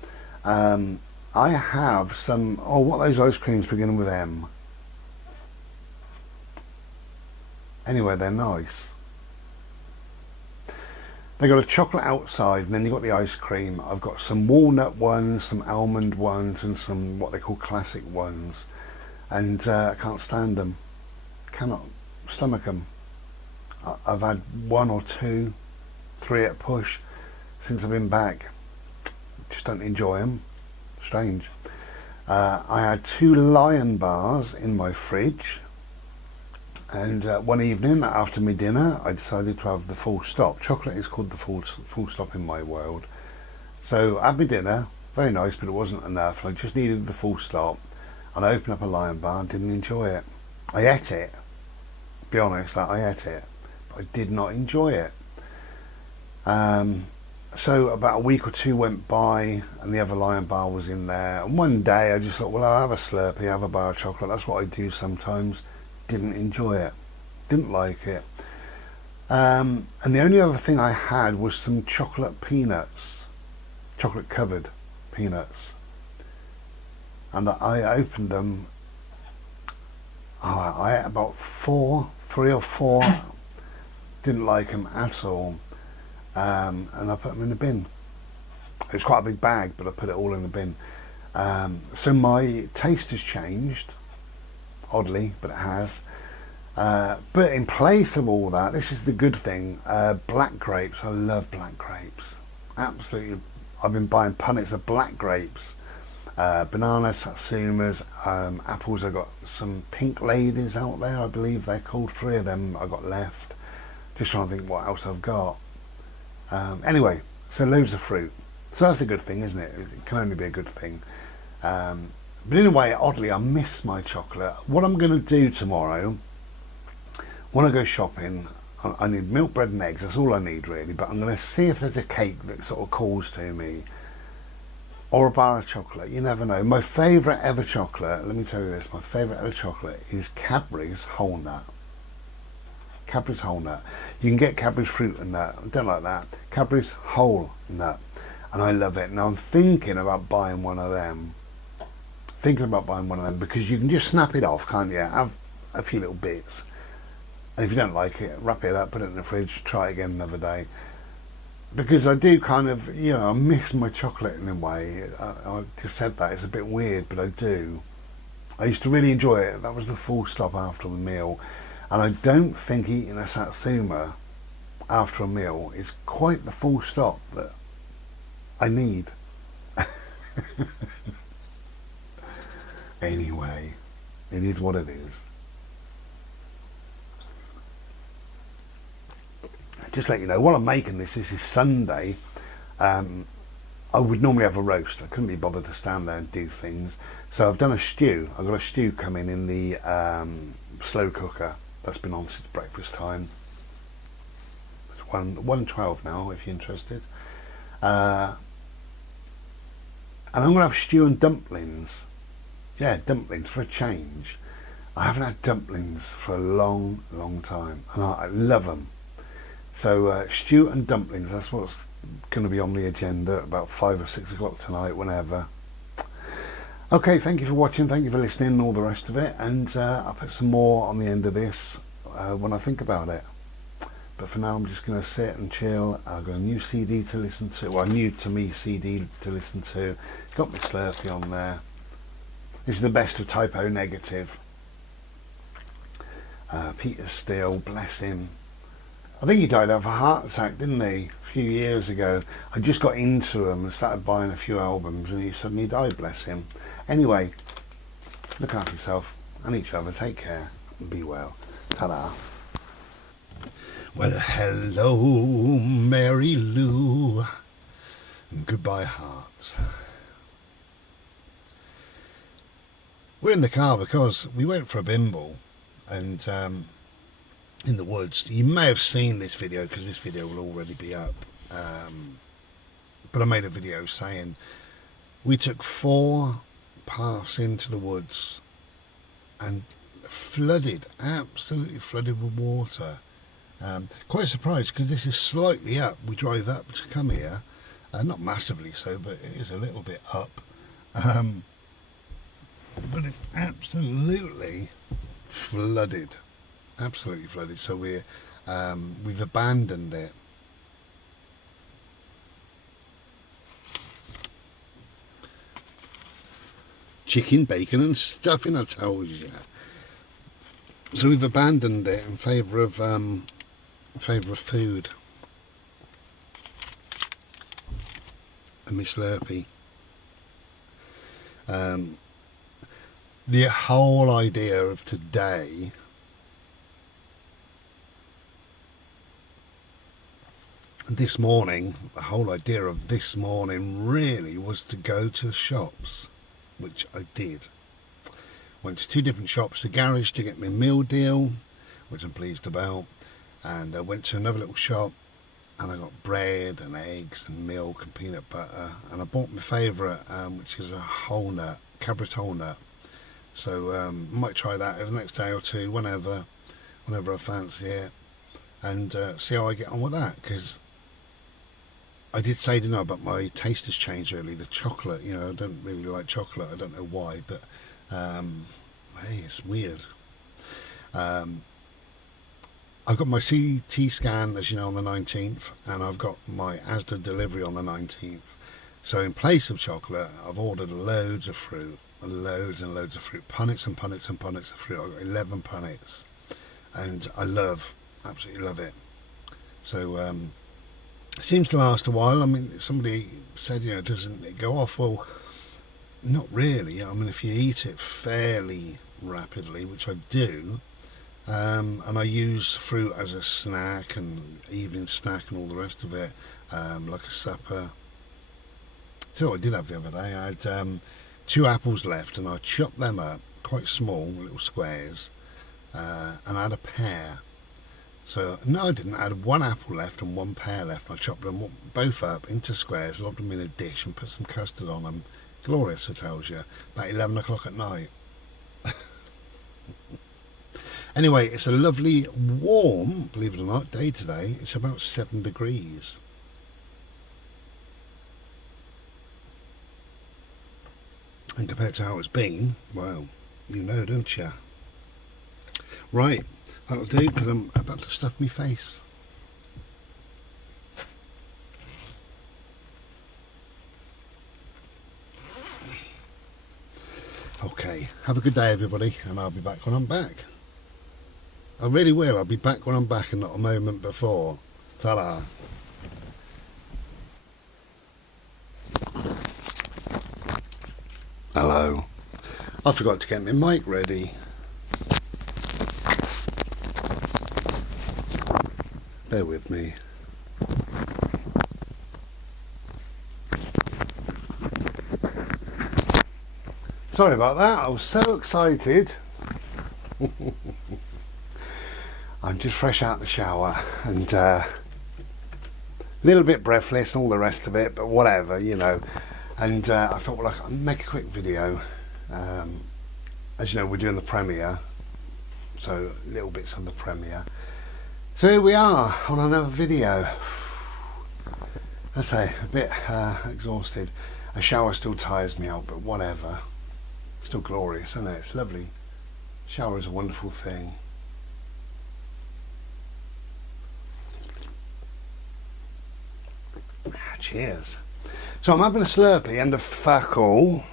I have some, what are those ice creams beginning with M? Anyway, they're nice. They got a chocolate outside, and then you got the ice cream. I've got some walnut ones, some almond ones, and some what they call classic ones. And I can't stand them. Cannot stomach them. I've had 1 or 2, 3 at a push since I've been back. Just don't enjoy them. Strange. I had 2 Lion bars in my fridge. And one evening after my dinner, I decided to have the full stop. Chocolate is called the full stop in my world. So I had my dinner, very nice, but it wasn't enough. I just needed the full stop. And I opened up a Lion bar and didn't enjoy it. I ate it. Be honest, I ate it. But I did not enjoy it. So about a week or 2 went by and the other Lion bar was in there. And one day I just thought, well, I'll have a Slurpee, have a bar of chocolate. That's what I do sometimes. Didn't enjoy it, didn't like it, and the only other thing I had was some chocolate peanuts, chocolate covered peanuts, and I opened them. I ate about 3 or 4, didn't like them at all, and I put them in the bin. It was quite a big bag, but I put it all in the bin. So my taste has changed. Oddly, but it has. But in place of all that, this is the good thing, black grapes. I love black grapes. Absolutely. I've been buying punnets of black grapes. Bananas, satsumas, apples. I've got some pink ladies out there, I believe they're called. 3 of them I got left. Just trying to think what else I've got. Anyway, so loads of fruit. So that's a good thing, isn't it? It can only be a good thing. But in a way, oddly, I miss my chocolate. What I'm going to do tomorrow, when I go shopping, I need milk, bread and eggs. That's all I need, really. But I'm going to see if there's a cake that sort of calls to me. Or a bar of chocolate. You never know. My favourite ever chocolate, let me tell you this, my favourite ever chocolate is Cadbury's Whole Nut. Cadbury's Whole Nut. You can get Cadbury's Fruit and Nut. I don't like that. Cadbury's Whole Nut. And I love it. Now I'm thinking about buying one of them. Because you can just snap it off, can't you? Have a few little bits, and if you don't like it, wrap it up, put it in the fridge, try it again another day. Because I do kind of, I miss my chocolate in a way. I just said that, it's a bit weird, but I do. I used to really enjoy it. That was the full stop after the meal, and I don't think eating a satsuma after a meal is quite the full stop that I need. Anyway, it is what it is. Just to let you know, while I'm making this is Sunday. I would normally have a roast. I couldn't be bothered to stand there and do things. So I've done a stew. I've got a stew coming in the slow cooker. That's been on since breakfast time. It's 1:12 now, if you're interested. And I'm going to have stew and dumplings. Yeah, dumplings for a change. I haven't had dumplings for a long, long time, and I love them. So stew and dumplings, that's what's going to be on the agenda at about 5 or 6 o'clock tonight, whenever. Okay, thank you for watching, thank you for listening and all the rest of it, and I'll put some more on the end of this when I think about it. But for now I'm just going to sit and chill. I've got a new CD to listen to, well, new to me CD to listen to. Got my Slurpee on there. This is the best of Typo Negative. Peter Steele, bless him. I think he died of a heart attack, didn't he? A few years ago. I just got into him and started buying a few albums and he suddenly died, bless him. Anyway, look after yourself and each other. Take care and be well. Ta-da. Well, hello, Mary Lou. And goodbye, hearts. We're in the car because we went for a bimble and in the woods. You may have seen this video because this video will already be up. But I made a video saying we took 4 paths into the woods and flooded, absolutely flooded with water. Quite surprised because this is slightly up. We drove up to come here, not massively so, but it is a little bit up. But it's absolutely flooded, absolutely flooded. So we've abandoned it. Chicken, bacon, and stuffing, I told you. So we've abandoned it in favour of food. And my Slurpee. The whole idea of today this morning really was to go to the shops, which I did. Went to 2 different shops, the garage to get my meal deal, which I'm pleased about, and I went to another little shop and I got bread and eggs and milk and peanut butter, and I bought my favourite, which is a whole nut, Cadbury's whole nut. So I might try that over the next day or two, whenever I fancy it, and see how I get on with that, because I did say, didn't I, about my taste has changed really. The chocolate, you know, I don't really like chocolate, I don't know why, but hey, it's weird. I've got my CT scan, as you know, on the 19th, and I've got my Asda delivery on the 19th. So in place of chocolate, I've ordered loads of fruit, loads and loads of fruit, punnets and punnets and punnets of fruit. I've got 11 punnets, and I absolutely love it. So it seems to last a while. I mean, somebody said, you know, doesn't it go off? Well, not really. I mean, if you eat it fairly rapidly, which I do, and I use fruit as a snack and evening snack and all the rest of it, like a supper. So what I did have the other day, I had 2 apples left, and I chopped them up quite small, little squares, and I had a pear. So no, I didn't. I had 1 apple left and 1 pear left, and I chopped them both up into squares, lobbed them in a dish, and put some custard on them. Glorious, I tells you. About 11 o'clock at night. Anyway, it's a lovely, warm, believe it or not, day today. It's about 7 degrees. And compared to how it's been, well, you know, don't you? Right, that'll do, because I'm about to stuff my face. Okay, have a good day, everybody, and I'll be back when I'm back. I really will. I'll be back when I'm back and not a moment before. Ta-da. Hello. I forgot to get my mic ready. Bear with me. Sorry about that. I was so excited. I'm just fresh out the shower and a little bit breathless and all the rest of it, but whatever, you know. And I thought, well, I'll make a quick video. As you know, we're doing the premiere, so little bits of the premiere. So here we are on another video. I'd say a bit exhausted. A shower still tires me out, but whatever. Still glorious, isn't it? It's lovely. Shower is a wonderful thing. Cheers. So I'm having a Slurpee and a fuck all.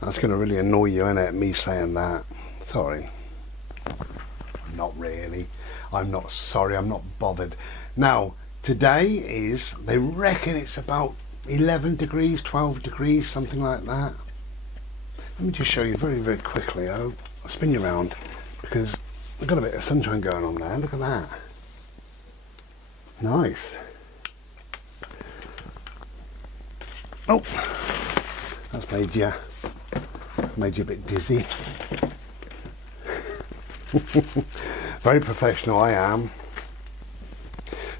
That's going to really annoy you, innit, me saying that. Sorry. Not really. I'm not sorry, I'm not bothered. Now, today is, they reckon it's about 11 degrees, 12 degrees, something like that. Let me just show you very, very quickly. I'll spin you around because I've got a bit of sunshine going on there. Look at that. Nice. Oh, that's made you a bit dizzy. Very professional I am.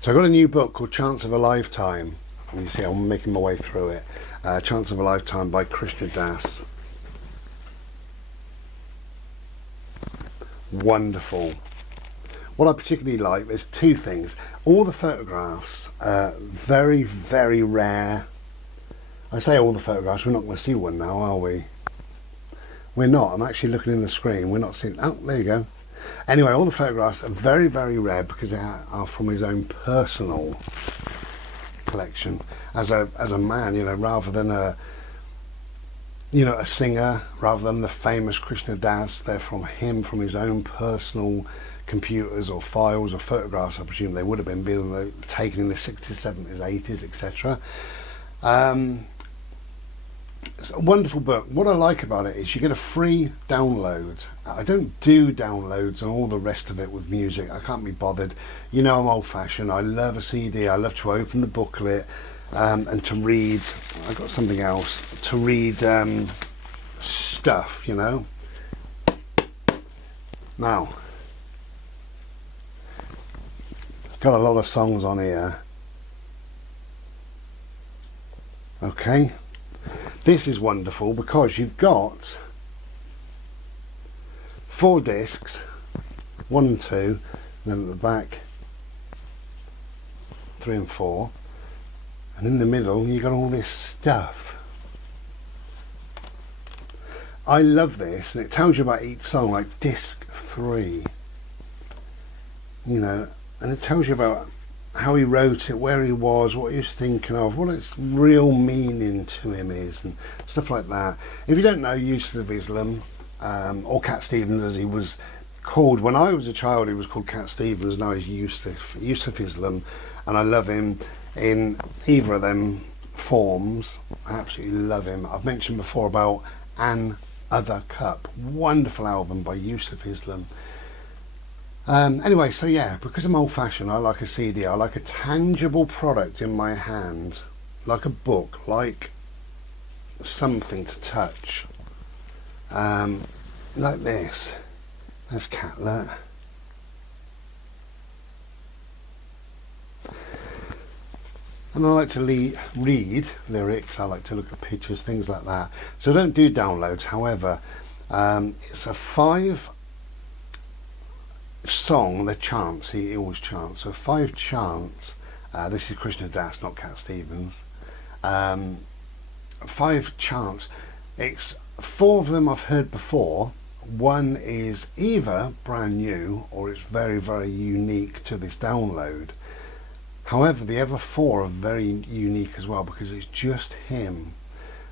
So I got a new book called Chance of a Lifetime. And you see I'm making my way through it. Chance of a Lifetime by Krishna Das. Wonderful. What I particularly like, there's two things. All the photographs are very, very rare. I say all the photographs, we're not going to see one now, are we? We're not. I'm actually looking in the screen. We're not seeing... Oh, there you go. Anyway, all the photographs are very, very rare because they are from his own personal collection. As a man, you know, rather than a singer, rather than the famous Krishna Das, they're from him, from his own personal computers or files or photographs. I presume they would have been taken in the 60s, 70s, 80s, etc. It's a wonderful book. What I like about it is you get a free download. I don't do downloads and all the rest of it with music. I can't be bothered. You know I'm old-fashioned. I love a CD. I love to open the booklet and to read. I got something else to read stuff. You know. Now, got a lot of songs on here. Okay. This is wonderful because you've got 4 discs, 1 and 2, and then at the back 3 and 4, and in the middle you've got all this stuff. I love this, and it tells you about each song, like disc 3, you know, and it tells you about how he wrote it, where he was, what he was thinking of, what its real meaning to him is, and stuff like that. If you don't know Yusuf Islam, or Cat Stevens as he was called, when I was a child he was called Cat Stevens, now he's Yusuf Islam, and I love him in either of them forms. I absolutely love him. I've mentioned before about An Other Cup, wonderful album by Yusuf Islam. Anyway, so yeah, because I'm old-fashioned, I like a CD. I like a tangible product in my hand, like a book, like something to touch, like this. There's Catlet. And I like to read lyrics. I like to look at pictures, things like that. So I don't do downloads. However, it's a 5 song, the chants, he always chants, so 5 chants. This is Krishna Das, not Cat Stevens. 5 chants. It's 4 of them I've heard before. 1 is either brand new or it's very, very unique to this download. However, the other 4 are very unique as well because it's just him.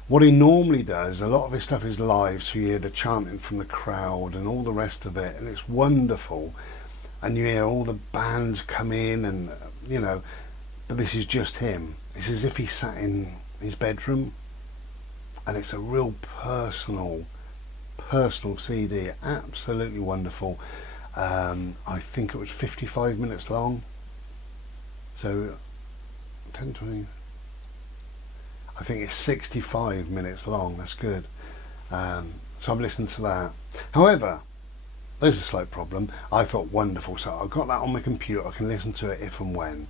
What he normally does, a lot of his stuff is live, so you hear the chanting from the crowd and all the rest of it, and it's wonderful. And you hear all the bands come in, and you know, but this is just him. It's as if he sat in his bedroom, and it's a real personal CD. Absolutely wonderful. I think it was 55 minutes long. So 10, 20. I think it's 65 minutes long. That's good. So I've listened to that. However, there's a slight problem. I thought wonderful, so I've got that on my computer. I can listen to it if and when.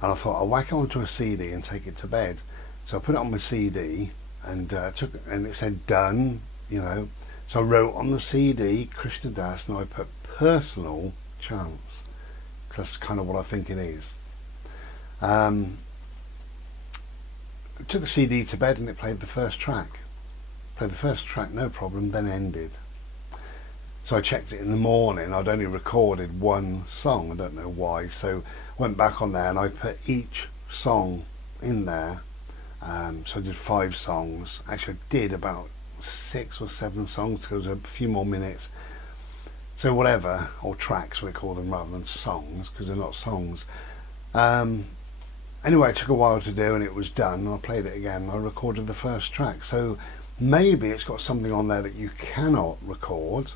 And I thought I'll whack it onto a CD and take it to bed. So I put it on my CD and and it said done, you know. So I wrote on the CD Krishna Das, and I put personal chants, because that's kind of what I think it is. I took the CD to bed and it played the first track. Played the first track, no problem, then ended. So I checked it in the morning. I'd only recorded one song. I don't know why. So went back on there and I put each song in there. So I did 5 songs. Actually, I did about 6 or 7 songs. There was a few more minutes. So whatever, or tracks we call them rather than songs, because they're not songs. Anyway, it took a while to do and it was done. I played it again. I recorded the first track. So maybe it's got something on there that you cannot record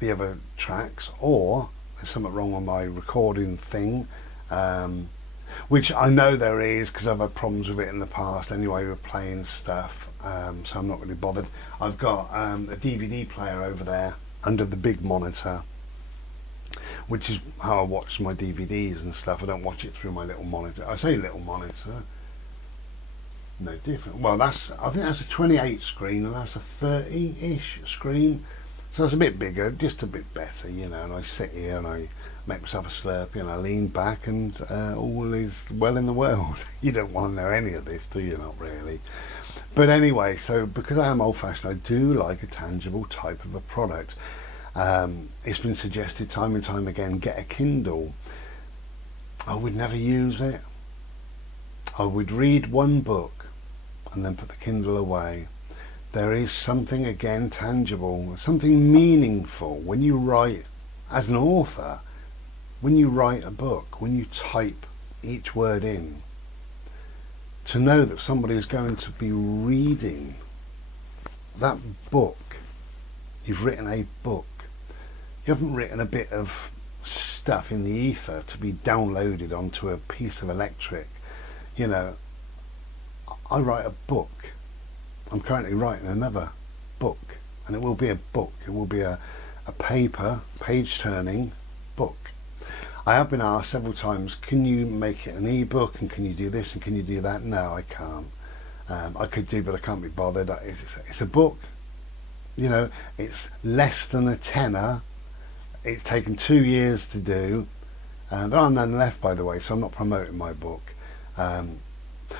the other tracks, or there's something wrong on my recording thing, which I know there is because I've had problems with it in the past anyway with playing stuff, so I'm not really bothered. I've got a DVD player over there under the big monitor, which is how I watch my DVDs and stuff. I don't watch it through my little monitor. I say little monitor, no different. Well, I think that's a 28 screen and that's a 30-ish screen. So it's a bit bigger, just a bit better, you know, and I sit here and I make myself a Slurpee and I lean back and all is well in the world. You don't want to know any of this, do you? Not really. But anyway, so because I am old-fashioned, I do like a tangible type of a product. It's been suggested time and time again, get a Kindle. I would never use it. I would read one book and then put the Kindle away. There is something, again, tangible, something meaningful when you write, as an author, when you write a book, when you type each word in, to know that somebody is going to be reading that book. You've written a book. You haven't written a bit of stuff in the ether to be downloaded onto a piece of electric. You know, I write a book. I'm currently writing another book, and it will be a book. It will be a paper, page-turning book. I have been asked several times, can you make it an e-book, and can you do this, and can you do that? No, I can't. I could do, but I can't be bothered. It's a book. You know, it's less than a tenner. It's taken 2 years to do. There are none left, by the way, so I'm not promoting my book.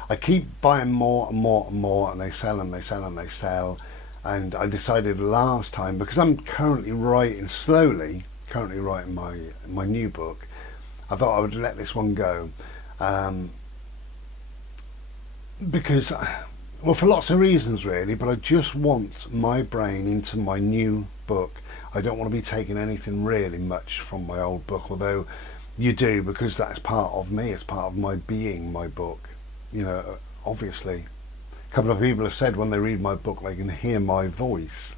I keep buying more and more and more, and they sell and they sell and they sell. And I decided last time, because I'm currently writing my new book, I thought I would let this one go. Because, well, for lots of reasons really, but I just want my brain into my new book. I don't want to be taking anything really much from my old book, although you do, because that's part of me. It's part of my being, my book. You know, obviously. A couple of people have said when they read my book they can hear my voice.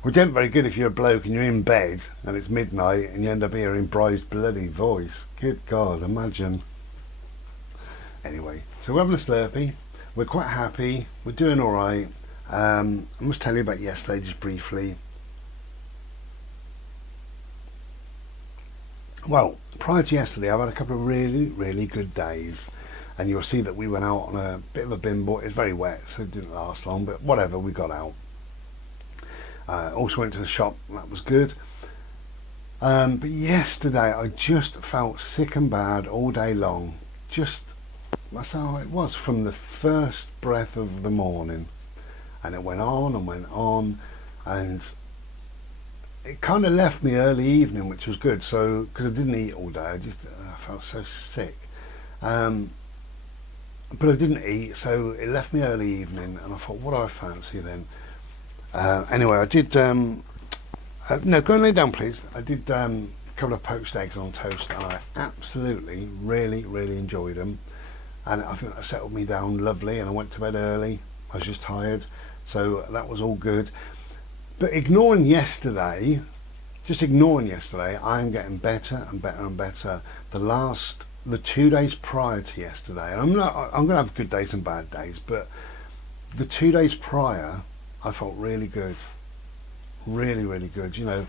Which ain't very good if you're a bloke and you're in bed and it's midnight and you end up hearing Bry's bloody voice. Good God, imagine. Anyway, so we're having a Slurpee. We're quite happy. We're doing alright. I must tell you about yesterday just briefly. Well, prior to yesterday, I've had a couple of really good days, and you'll see that we went out on a bit of a bimbo. It was very wet, so it didn't last long, but whatever, we got out. Also went to the shop, that was good. But yesterday, I just felt sick and bad all day long. That's how it was from the first breath of the morning, and it went on, and it kind of left me early evening, which was good. So because I didn't eat all day, I felt so sick. But I didn't eat, so it left me early evening, and I thought, what do I fancy then? Anyway, I did. No, go and lay down, please. I did a couple of poached eggs on toast, and I absolutely, really enjoyed them. And I think that settled me down lovely, and I went to bed early. I was just tired, so that was all good. But ignoring yesterday, I am getting better and better and better. The 2 days prior to yesterday, and I'm going to have good days and bad days, but the 2 days prior, I felt really good. Really good, you know.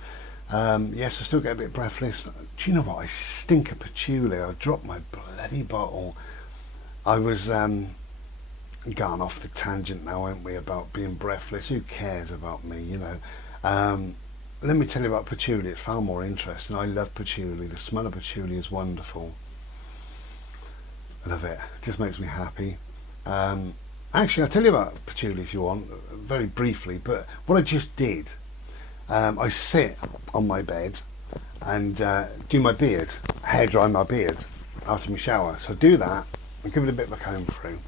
Yes, I still get a bit breathless. Do you know what? I stink of patchouli. I dropped my bloody bottle. I was going off the tangent now, aren't we, about being breathless. Who cares about me, you know? Let me tell you about patchouli. It's far more interesting. I love patchouli. The smell of patchouli is wonderful. I love it. It just makes me happy. Actually, I'll tell you about patchouli if you want, very briefly. But what I just did, I sit on my bed and do my beard, hair dry my beard after my shower. So I do that and give it a bit of a comb through.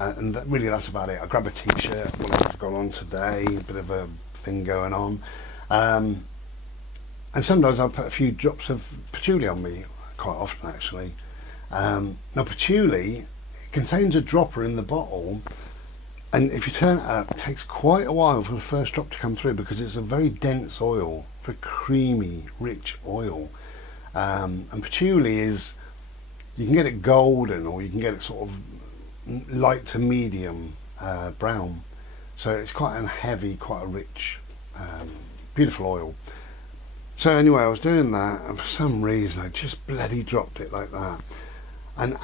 And really that's about it. I grab a t-shirt, whatever's gone on today, a bit of a thing going on. And sometimes I'll put a few drops of patchouli on me, quite often actually. Now patchouli contains a dropper in the bottle, and if you turn it up, it takes quite a while for the first drop to come through because it's a very dense oil, very creamy, rich oil. And patchouli is, you can get it golden or you can get it sort of light to medium brown. So it's quite a heavy, quite a rich, beautiful oil. So anyway, I was doing that, and for some reason I just bloody dropped it like that. And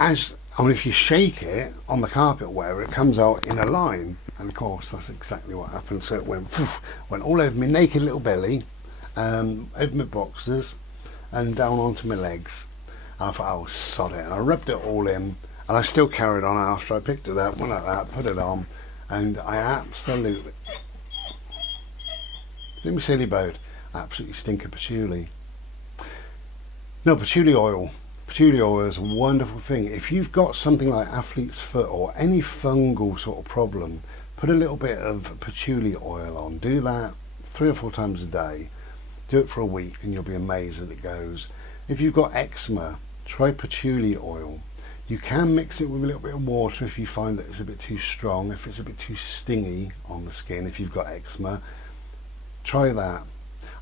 if you shake it on the carpet or wherever, it comes out in a line. And of course, that's exactly what happened. So it went all over my naked little belly, over my boxers, and down onto my legs. And I thought, oh, sod it. And I rubbed it all in, and I still carried on after I picked it up, went like that, put it on, and I absolutely, let me silly boat, absolutely stink of patchouli. No, patchouli oil. Patchouli oil is a wonderful thing. If you've got something like athlete's foot or any fungal sort of problem, put a little bit of patchouli oil on. Do that 3 or 4 times a day. Do it for a week and you'll be amazed that it goes. If you've got eczema, try patchouli oil. You can mix it with a little bit of water if you find that it's a bit too strong, if it's a bit too stingy on the skin, if you've got eczema. Try that.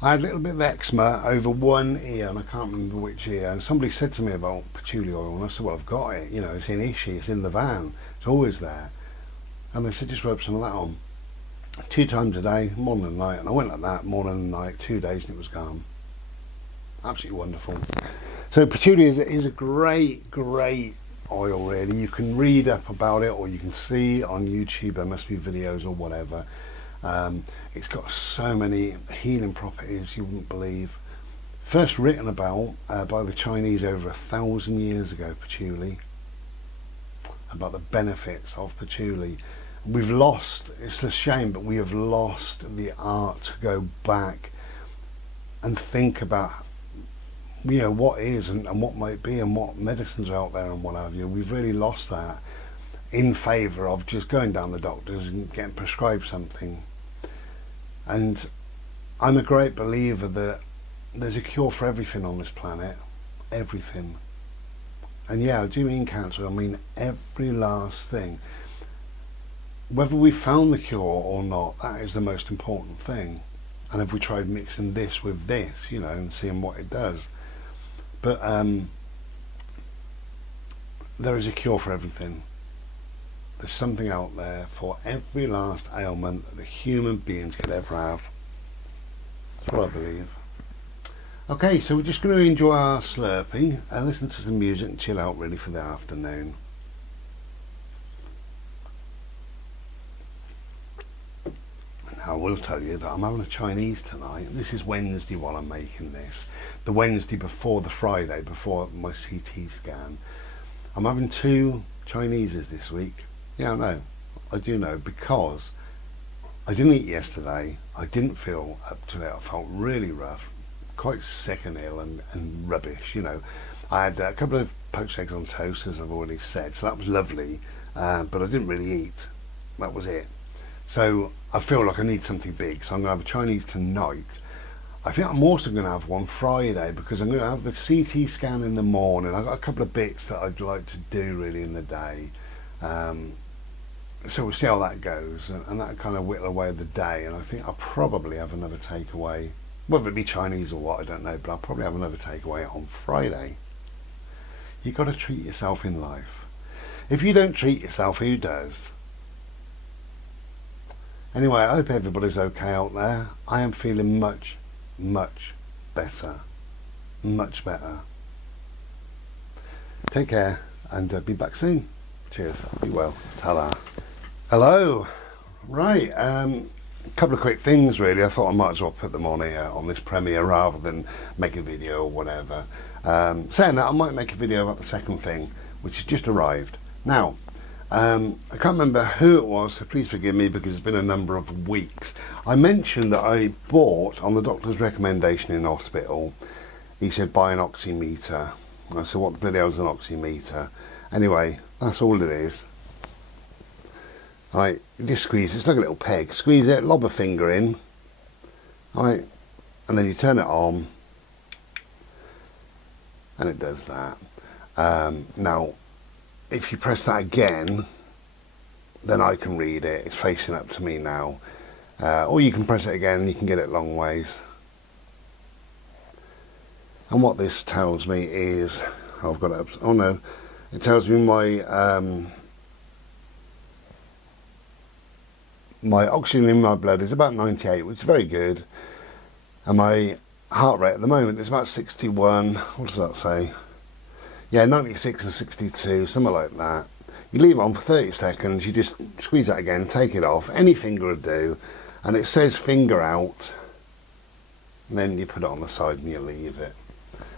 I had a little bit of eczema over one ear, and I can't remember which ear, and somebody said to me about patchouli oil, and I said, well, I've got it, you know, it's in Ishi, it's in the van, it's always there. And they said, just rub some of that on. 2 times a day, morning and night, and I went like that, morning and night, 2 days, and it was gone. Absolutely wonderful. So patchouli is a great oil, really. You can read up about it, or you can see on YouTube, there must be videos or whatever. It's got so many healing properties you wouldn't believe. First written about by the Chinese over 1,000 years ago, patchouli, about the benefits of patchouli. We've lost, it's a shame, but we have lost the art to go back and think about, you know, what is and what might be and what medicines are out there and what have you. We've really lost that in favour of just going down the doctors and getting prescribed something. And I'm a great believer that there's a cure for everything on this planet. Everything. And yeah, I do mean cancer, I mean every last thing. Whether we found the cure or not, that is the most important thing. And have we tried mixing this with this, you know, and seeing what it does. But there is a cure for everything. There's something out there for every last ailment that the human beings could ever have. That's what I believe. Okay, so we're just going to enjoy our Slurpee and listen to some music and chill out really for the afternoon. Now I will tell you that I'm having a Chinese tonight. This is Wednesday while I'm making this. The Wednesday before the Friday, before my CT scan. I'm having 2 Chineses this week. Yeah, I know. I do know, because I didn't eat yesterday. I didn't feel up to it. I felt really rough, quite sick and ill and rubbish, you know. I had a couple of poached eggs on toast, as I've already said, so that was lovely, but I didn't really eat. That was it. So I feel like I need something big, so I'm going to have a Chinese tonight. I think I'm also going to have one Friday, because I'm going to have the CT scan in the morning. I've got a couple of bits that I'd like to do really in the day. So we'll see how that goes, and that kind of whittle away the day, and I think I'll probably have another takeaway, whether it be Chinese or what, I don't know, but I'll probably have another takeaway on Friday. You've got to treat yourself in life. If you don't treat yourself, who does? Anyway, I hope everybody's okay out there. I am feeling much better. Much better. Take care, and be back soon. Cheers. Be well. Ta-da. Hello. Right. A couple of quick things, really. I thought I might as well put them on here on this premiere rather than make a video or whatever. Saying that, I might make a video about the second thing, which has just arrived. Now, I can't remember who it was, so please forgive me because it's been a number of weeks. I mentioned that I bought, on the doctor's recommendation in hospital, he said buy an oximeter. I said, what the bloody hell is an oximeter? Anyway, that's all it is. Right, you just squeeze it. It's like a little peg. Squeeze it, lob a finger in. Right, and then you turn it on, and it does that. Now, if you press that again, then I can read it. It's facing up to me now. Or you can press it again and you can get it long ways. And what this tells me is, oh, I've got it up. Oh no, it tells me my oxygen in my blood is about 98, which is very good. And my heart rate at the moment is about 61. What does that say? Yeah, 96 and 62, something like that. You leave it on for 30 seconds, you just squeeze that again, take it off, any finger would do, and it says finger out, and then you put it on the side and you leave it.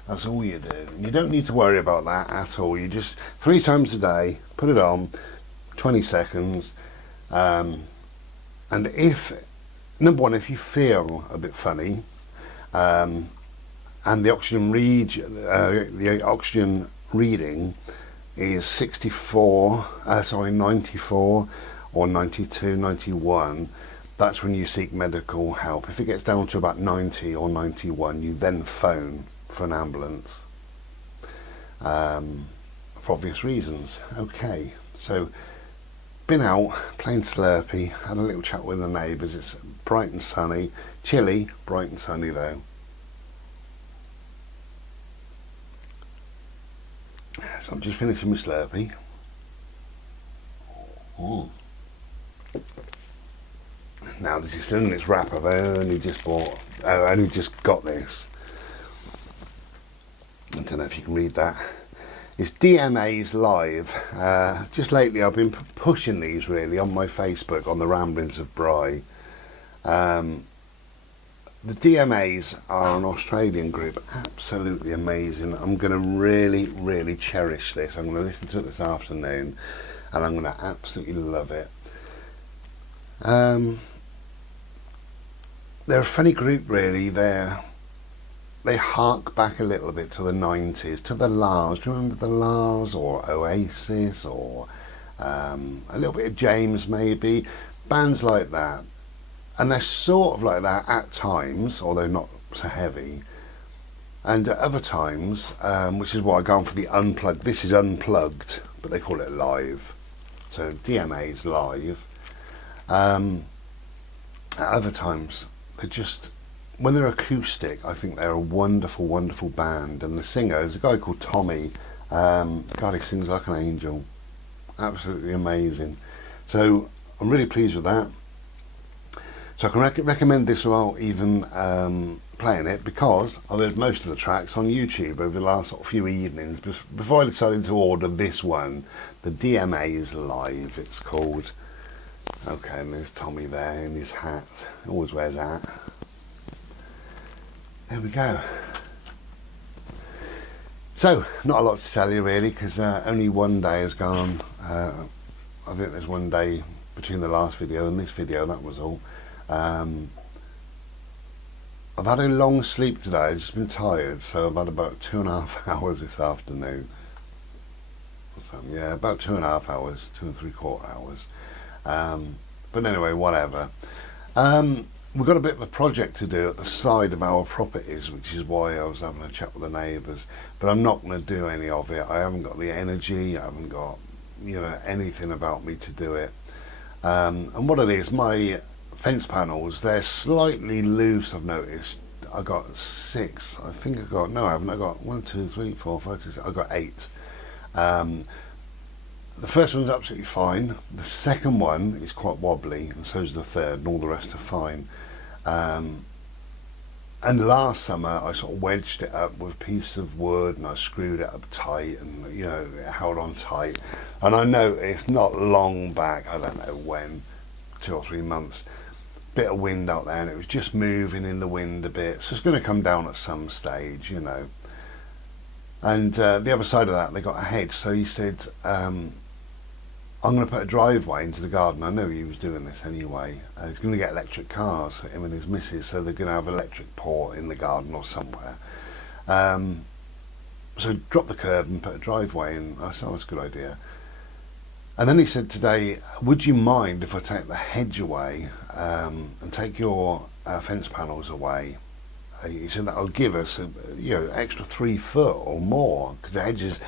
That's all you do. You don't need to worry about that at all. You just, 3 times a day, put it on, 20 seconds, and if, number one, if you feel a bit funny, and the oxygen reading is 94 or 92, 91, that's when you seek medical help. If it gets down to about 90 or 91, you then phone for an ambulance, for obvious reasons. Okay, so been out playing Slurpee, had a little chat with the neighbours. It's bright and sunny, chilly, bright and sunny though. So I'm just finishing my Slurpee. Ooh. Now this is still in its wrapper. I only just got this. I don't know if you can read that. It's DMA's Live. Just lately I've been pushing these really on my Facebook on the Ramblings of Bry. The DMAs are an Australian group, absolutely amazing. I'm going to really cherish this. I'm going to listen to it this afternoon and I'm going to absolutely love it. They're a funny group really. They hark back a little bit to the 90s, to the Lars. Do you remember the Lars or Oasis or a little bit of James maybe? Bands like that. And they're sort of like that at times, although not so heavy. And at other times, which is why I go on for the unplugged. This is unplugged, but they call it live. So DMA's Live. At other times, they're just, when they're acoustic, I think they're a wonderful band. And the singer is a guy called Tommy. God, he sings like an angel. Absolutely amazing. So I'm really pleased with that. So I can recommend this without even playing it, because I've heard most of the tracks on YouTube over the last sort of few evenings before I decided to order this one. The DMA's Live, it's called. Okay, and there's Tommy there in his hat. Always wears a hat. There we go. So, not a lot to tell you really, because only one day has gone. I think there's one day between the last video and this video, that was all. I've had a long sleep today. I've just been tired, so I've had about 2.5 hours this afternoon. Yeah, about 2.5 hours, 2 3/4 hours. But anyway, whatever. We've got a bit of a project to do at the side of our properties, which is why I was having a chat with the neighbours. But I'm not going to do any of it. I haven't got the energy. I haven't got, anything about me to do it. And what it is, my fence panels, they're slightly loose, I've noticed. I got 6. I think I got, no I haven't, I got 1 2 3 4 5 6, I got 8. The first one's absolutely fine. The second one is quite wobbly, and so is the third, and all the rest are fine. And last summer I sort of wedged it up with a piece of wood and I screwed it up tight, and it held on tight. And I noticed not long back, I don't know when, 2 or 3 months, bit of wind out there and it was just moving in the wind a bit, so it's going to come down at some stage. And the other side of that, they got a hedge, so he said I'm going to put a driveway into the garden. I know he was doing this anyway. He's going to get electric cars for him and his missus, so they're going to have electric port in the garden or somewhere. So drop the curb and put a driveway in. I said, oh, that's a good idea. And then he said today, would you mind if I take the hedge away and take your fence panels away? He said that'll give us extra 3 foot or more, because the hedge is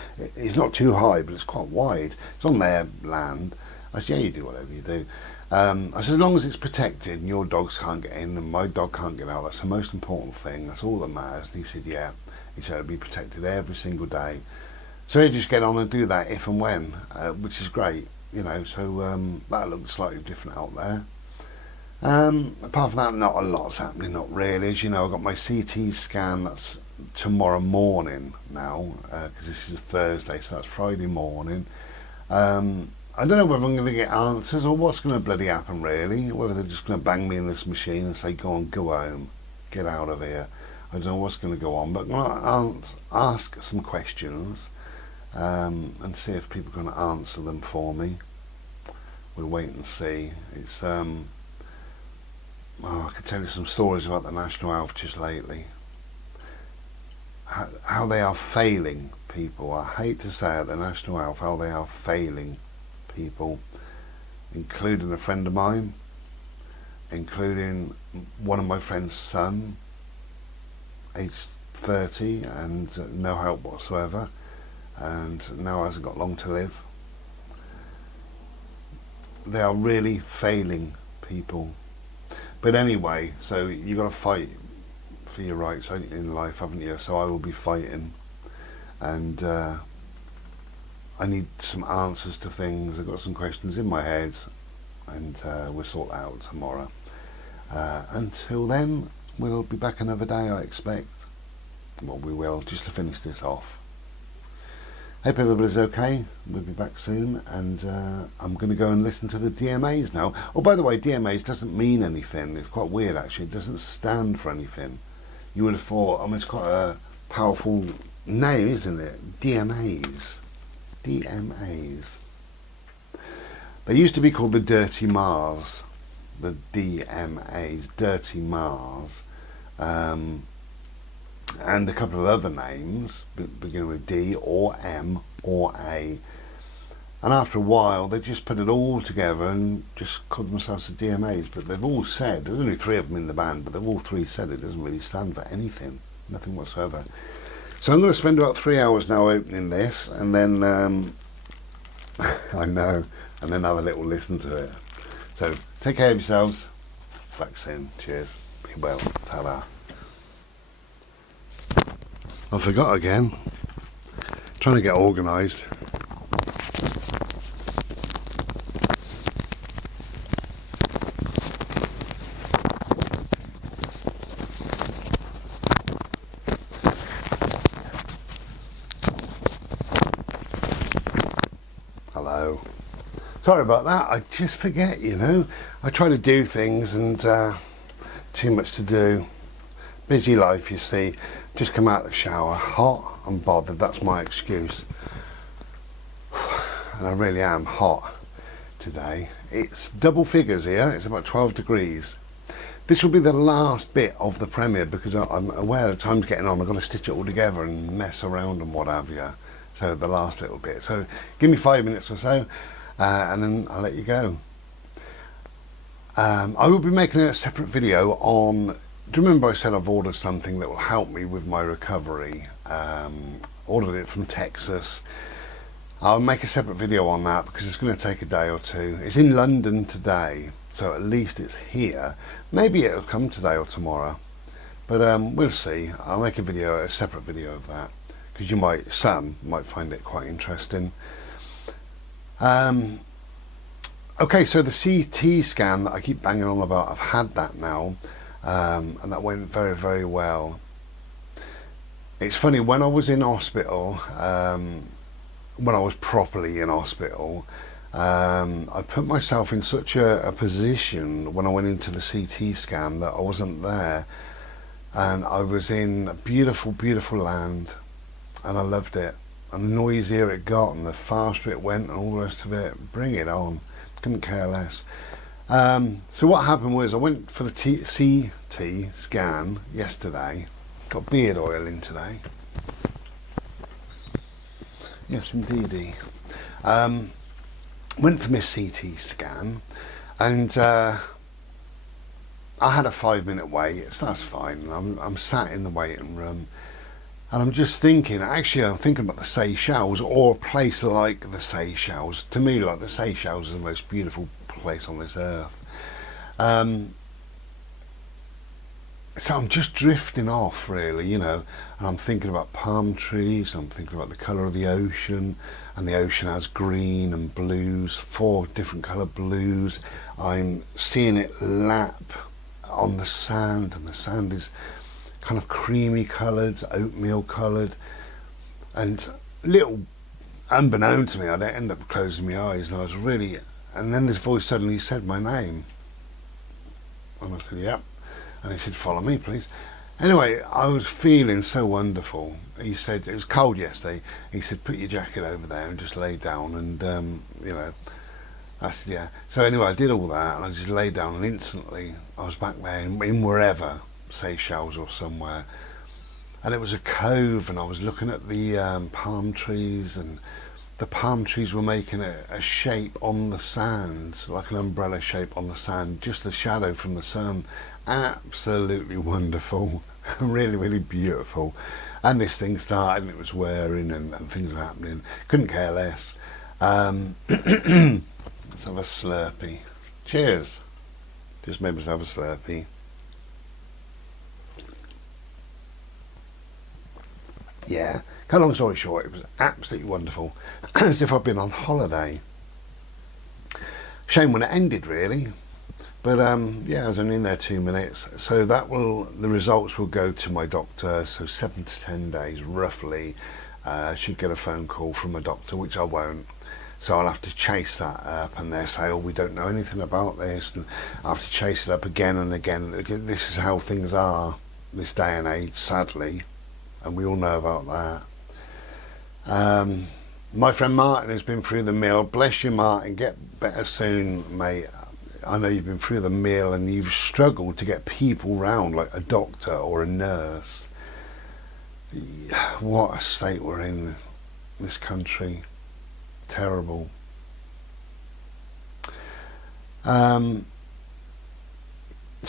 not too high, but it's quite wide. It's on their land. I said, yeah, you do whatever you do. I said, as long as it's protected and your dogs can't get in and my dog can't get out, that's the most important thing. That's all that matters. And he said, yeah. He said it'll be protected every single day. So he'll just get on and do that if and when, which is great, so that looks slightly different out there. Apart from that, not a lot's happening, not really. As you know, I've got my CT scan, that's tomorrow morning now, because this is a Thursday, so that's Friday morning. I don't know whether I'm going to get answers or what's going to bloody happen, really. Whether they're just going to bang me in this machine and say, go on, go home, get out of here. I don't know what's going to go on, but I'm going to ask some questions and see if people are going to answer them for me. We'll wait and see. It's I could tell you some stories about the National Health just lately. How they are failing people. I hate to say it, the National Health, how they are failing people, including a friend of mine, including one of my friend's son, aged 30 and no help whatsoever, and now hasn't got long to live. They are really failing people. But anyway, so you've got to fight for your rights in life, haven't you? So I will be fighting, and I need some answers to things. I've got some questions in my head, and we'll sort that out tomorrow. Until then, we'll be back another day, I expect. Well, we will, just to finish this off. Hope everybody's okay. We'll be back soon, and I'm going to go and listen to the DMAs now. Oh, by the way, DMAs doesn't mean anything. It's quite weird, actually. It doesn't stand for anything. You would have thought, it's quite a powerful name, isn't it? DMAs. DMAs. They used to be called the Dirty Mars. The DMAs, Dirty Mars. And a couple of other names beginning with D or M or A, and after a while they just put it all together and just called themselves the DMAs. But they've all said, there's only 3 of them in the band, but they've all 3 said it doesn't really stand for anything, nothing whatsoever. So I'm going to spend about 3 hours now opening this, and then I know, and then have a little listen to it. So take care of yourselves. Back soon. Cheers. Be well. Ta-da. I forgot again. Trying to get organised. Hello. Sorry about that. I just forget, I try to do things and too much to do. Busy life, you see. Just come out of the shower, hot and bothered, that's my excuse. And I really am hot today. It's double figures here, it's about 12 degrees. This will be the last bit of the premiere because I'm aware the time's getting on. I've got to stitch it all together and mess around and what have you. So the last little bit. So give me 5 minutes or so and then I'll let you go. I will be making a separate video on... Do you remember I said I've ordered something that will help me with my recovery? Ordered it from Texas. I'll make a separate video on that because it's going to take a day or two. It's in London today, so at least it's here. Maybe it'll come today or tomorrow, but we'll see. I'll make a separate video of that because some might find it quite interesting. Okay, so the CT scan that I keep banging on about, I've had that now. And that went very, very well. It's funny, when I was in hospital, when I was properly in hospital, I put myself in such a position when I went into the CT scan that I wasn't there, and I was in a beautiful, beautiful land, and I loved it. and the noisier it got and the faster it went and all the rest of it. Bring it on. Couldn't care less. So what happened was I went for the CT scan yesterday. Got beard oil in today. Yes, indeedy. Went for my CT scan, and I had a 5-minute wait, so that's fine. I'm sat in the waiting room, and I'm just thinking, actually I'm thinking about the Seychelles, or a place like the Seychelles. To me, like, the Seychelles is the most beautiful place on this earth. So I'm just drifting off, really, you know, and I'm thinking about palm trees, I'm thinking about the colour of the ocean, and the ocean has green and blues, 4 different colour blues. I'm seeing it lap on the sand, and the sand is kind of creamy coloured, oatmeal coloured, and little unbeknown to me, I'd end up closing my eyes, and I was really, and then this voice suddenly said my name, and I said, yep. And he said, follow me, please. Anyway, I was feeling so wonderful. He said, it was cold yesterday. He said, put your jacket over there and just lay down. And, you know, I said, yeah. So anyway, I did all that, and I just lay down, and instantly I was back there in wherever, Seychelles or somewhere. And it was a cove, and I was looking at the palm trees, and the palm trees were making a shape on the sand, like an umbrella shape on the sand, just a shadow from the sun. Absolutely wonderful. Really, really beautiful. And this thing started, and it was whirring, and things were happening. Couldn't care less. Let's have a Slurpee. Cheers. Just made us have a Slurpee. Yeah. Cut a long story short, it was absolutely wonderful. As if I'd been on holiday. Shame when it ended, really. But yeah, I was only in there 2 minutes. So the results will go to my doctor. So 7 to 10 days, roughly. Should get a phone call from a doctor, which I won't. So I'll have to chase that up, and they'll say, oh, we don't know anything about this. And I'll have to chase it up again and again. This is how things are this day and age, sadly. And we all know about that. My friend Martin has been through the mill. Bless you, Martin. Get better soon, mate. I know you've been through the mill, and you've struggled to get people round, like a doctor or a nurse. What a state we're in, this country. Terrible. So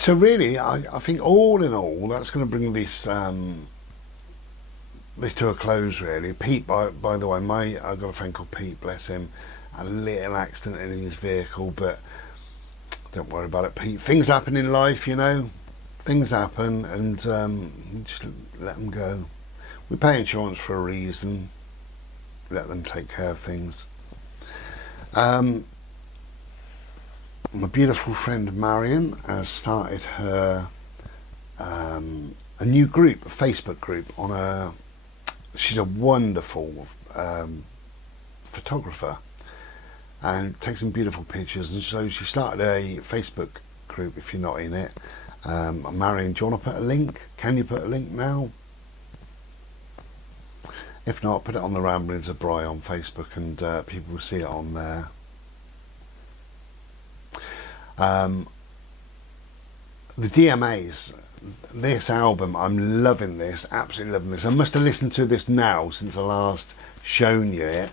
really, I think all in all, that's going to bring this this to a close, really. Pete, by the way, I've got a friend called Pete, bless him, had a little accident in his vehicle, but don't worry about it, Pete. Things happen in life, you know. Things happen, and just let them go. We pay insurance for a reason. Let them take care of things. My beautiful friend Marion has started her a new group, a Facebook group on she's a wonderful photographer and takes some beautiful pictures, and so she started a Facebook group. If you're not in it, Marion, do you want to put a link? Can you put a link now? If not, put it on the Ramblings of Bry on Facebook, and people will see it on there. The DMAs, this album, I'm loving this, absolutely loving this. I must have listened to this now since I last shown you it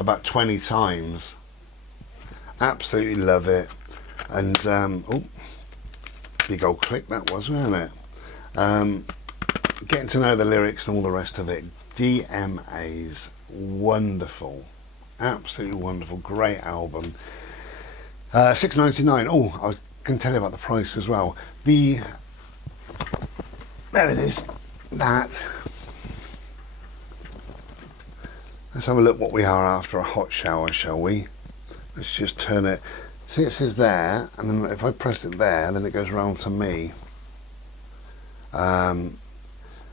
about 20 times. Absolutely love it. And oh, big old click that was, wasn't it? Getting to know the lyrics and all the rest of it. DMAs, wonderful, absolutely wonderful, great album. $6.99. Oh, I was going to tell you about the price as well. There it is. That. Let's have a look what we are after a hot shower, shall we? Let's just turn it. See, it says there, and then if I press it there, then it goes round to me.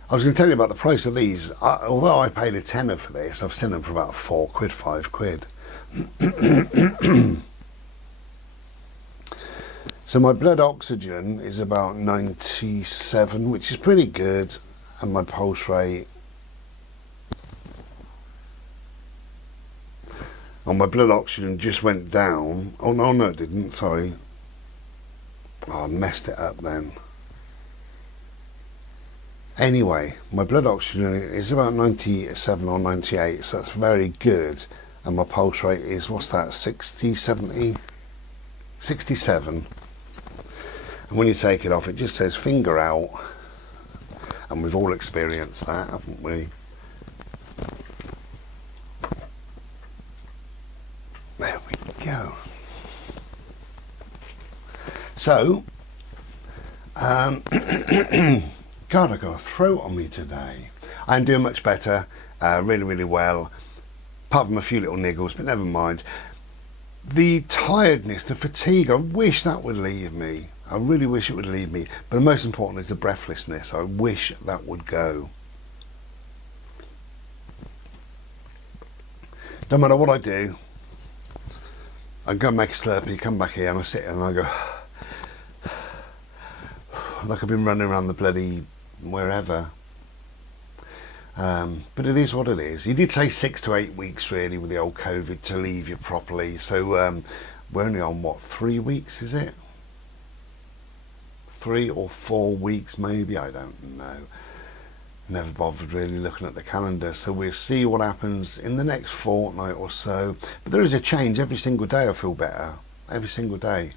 I was going to tell you about the price of these. Although I paid a tenner for this, I've seen them for about £4, £5. So my blood oxygen is about 97, which is pretty good, and my pulse rate And my blood oxygen just went down. Oh no, no it didn't, sorry. Oh, I messed it up then. Anyway, my blood oxygen is about 97 or 98, so that's very good. And my pulse rate is, what's that, 60, 70? 67. And when you take it off, it just says finger out. And we've all experienced that, haven't we? There we go. So, God, I've got a throat on me today. I'm doing much better, really, really well. Apart from a few little niggles, but never mind. The tiredness, the fatigue, I wish that would leave me. I really wish it would leave me. But the most important is the breathlessness. I wish that would go. No matter what I do, I go and make a Slurpee, come back here and I sit and I go, like I've been running around the bloody wherever. But it is what it is. He did say 6 to 8 weeks really with the old COVID to leave you properly. So we're only on what, 3 weeks is it? 3 or 4 weeks maybe, I don't know. Never bothered really looking at the calendar. So we'll see what happens in the next fortnight or so. But there is a change every single day. I feel better every single day.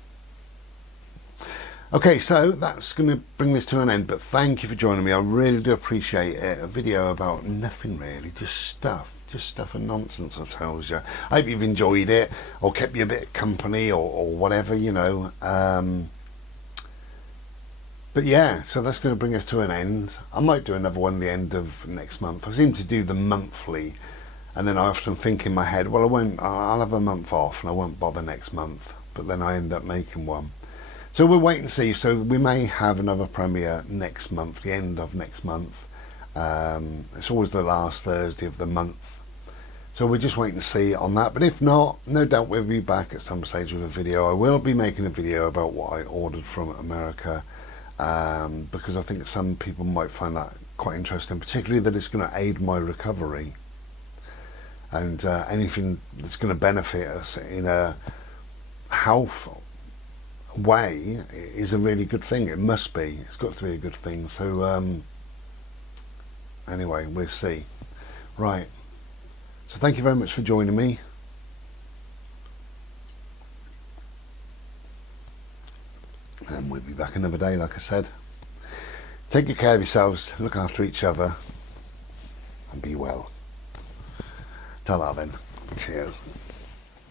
Okay, so that's going to bring this to an end, but thank you for joining me. I really do appreciate it. A video about nothing really, just stuff and nonsense, I tells you. I hope you've enjoyed it, or kept you a bit of company, or whatever, you know. But yeah, so that's going to bring us to an end. I might do another one at the end of next month. I seem to do them monthly, and then I often think in my head, well, I'll have a month off, and I won't bother next month. But then I end up making one. So we'll wait and see. So we may have another premiere next month, the end of next month. It's always the last Thursday of the month. So we'll just wait and see on that. But if not, no doubt we'll be back at some stage with a video. I will be making a video about what I ordered from America, because I think some people might find that quite interesting, particularly that it's going to aid my recovery. And anything that's going to benefit us in a health way is a really good thing. It must be. It's got to be a good thing. So anyway, we'll see. Right. So thank you very much for joining me. And we'll be back another day, like I said. Take good care of yourselves, look after each other, and be well. Ta-ra then. Cheers.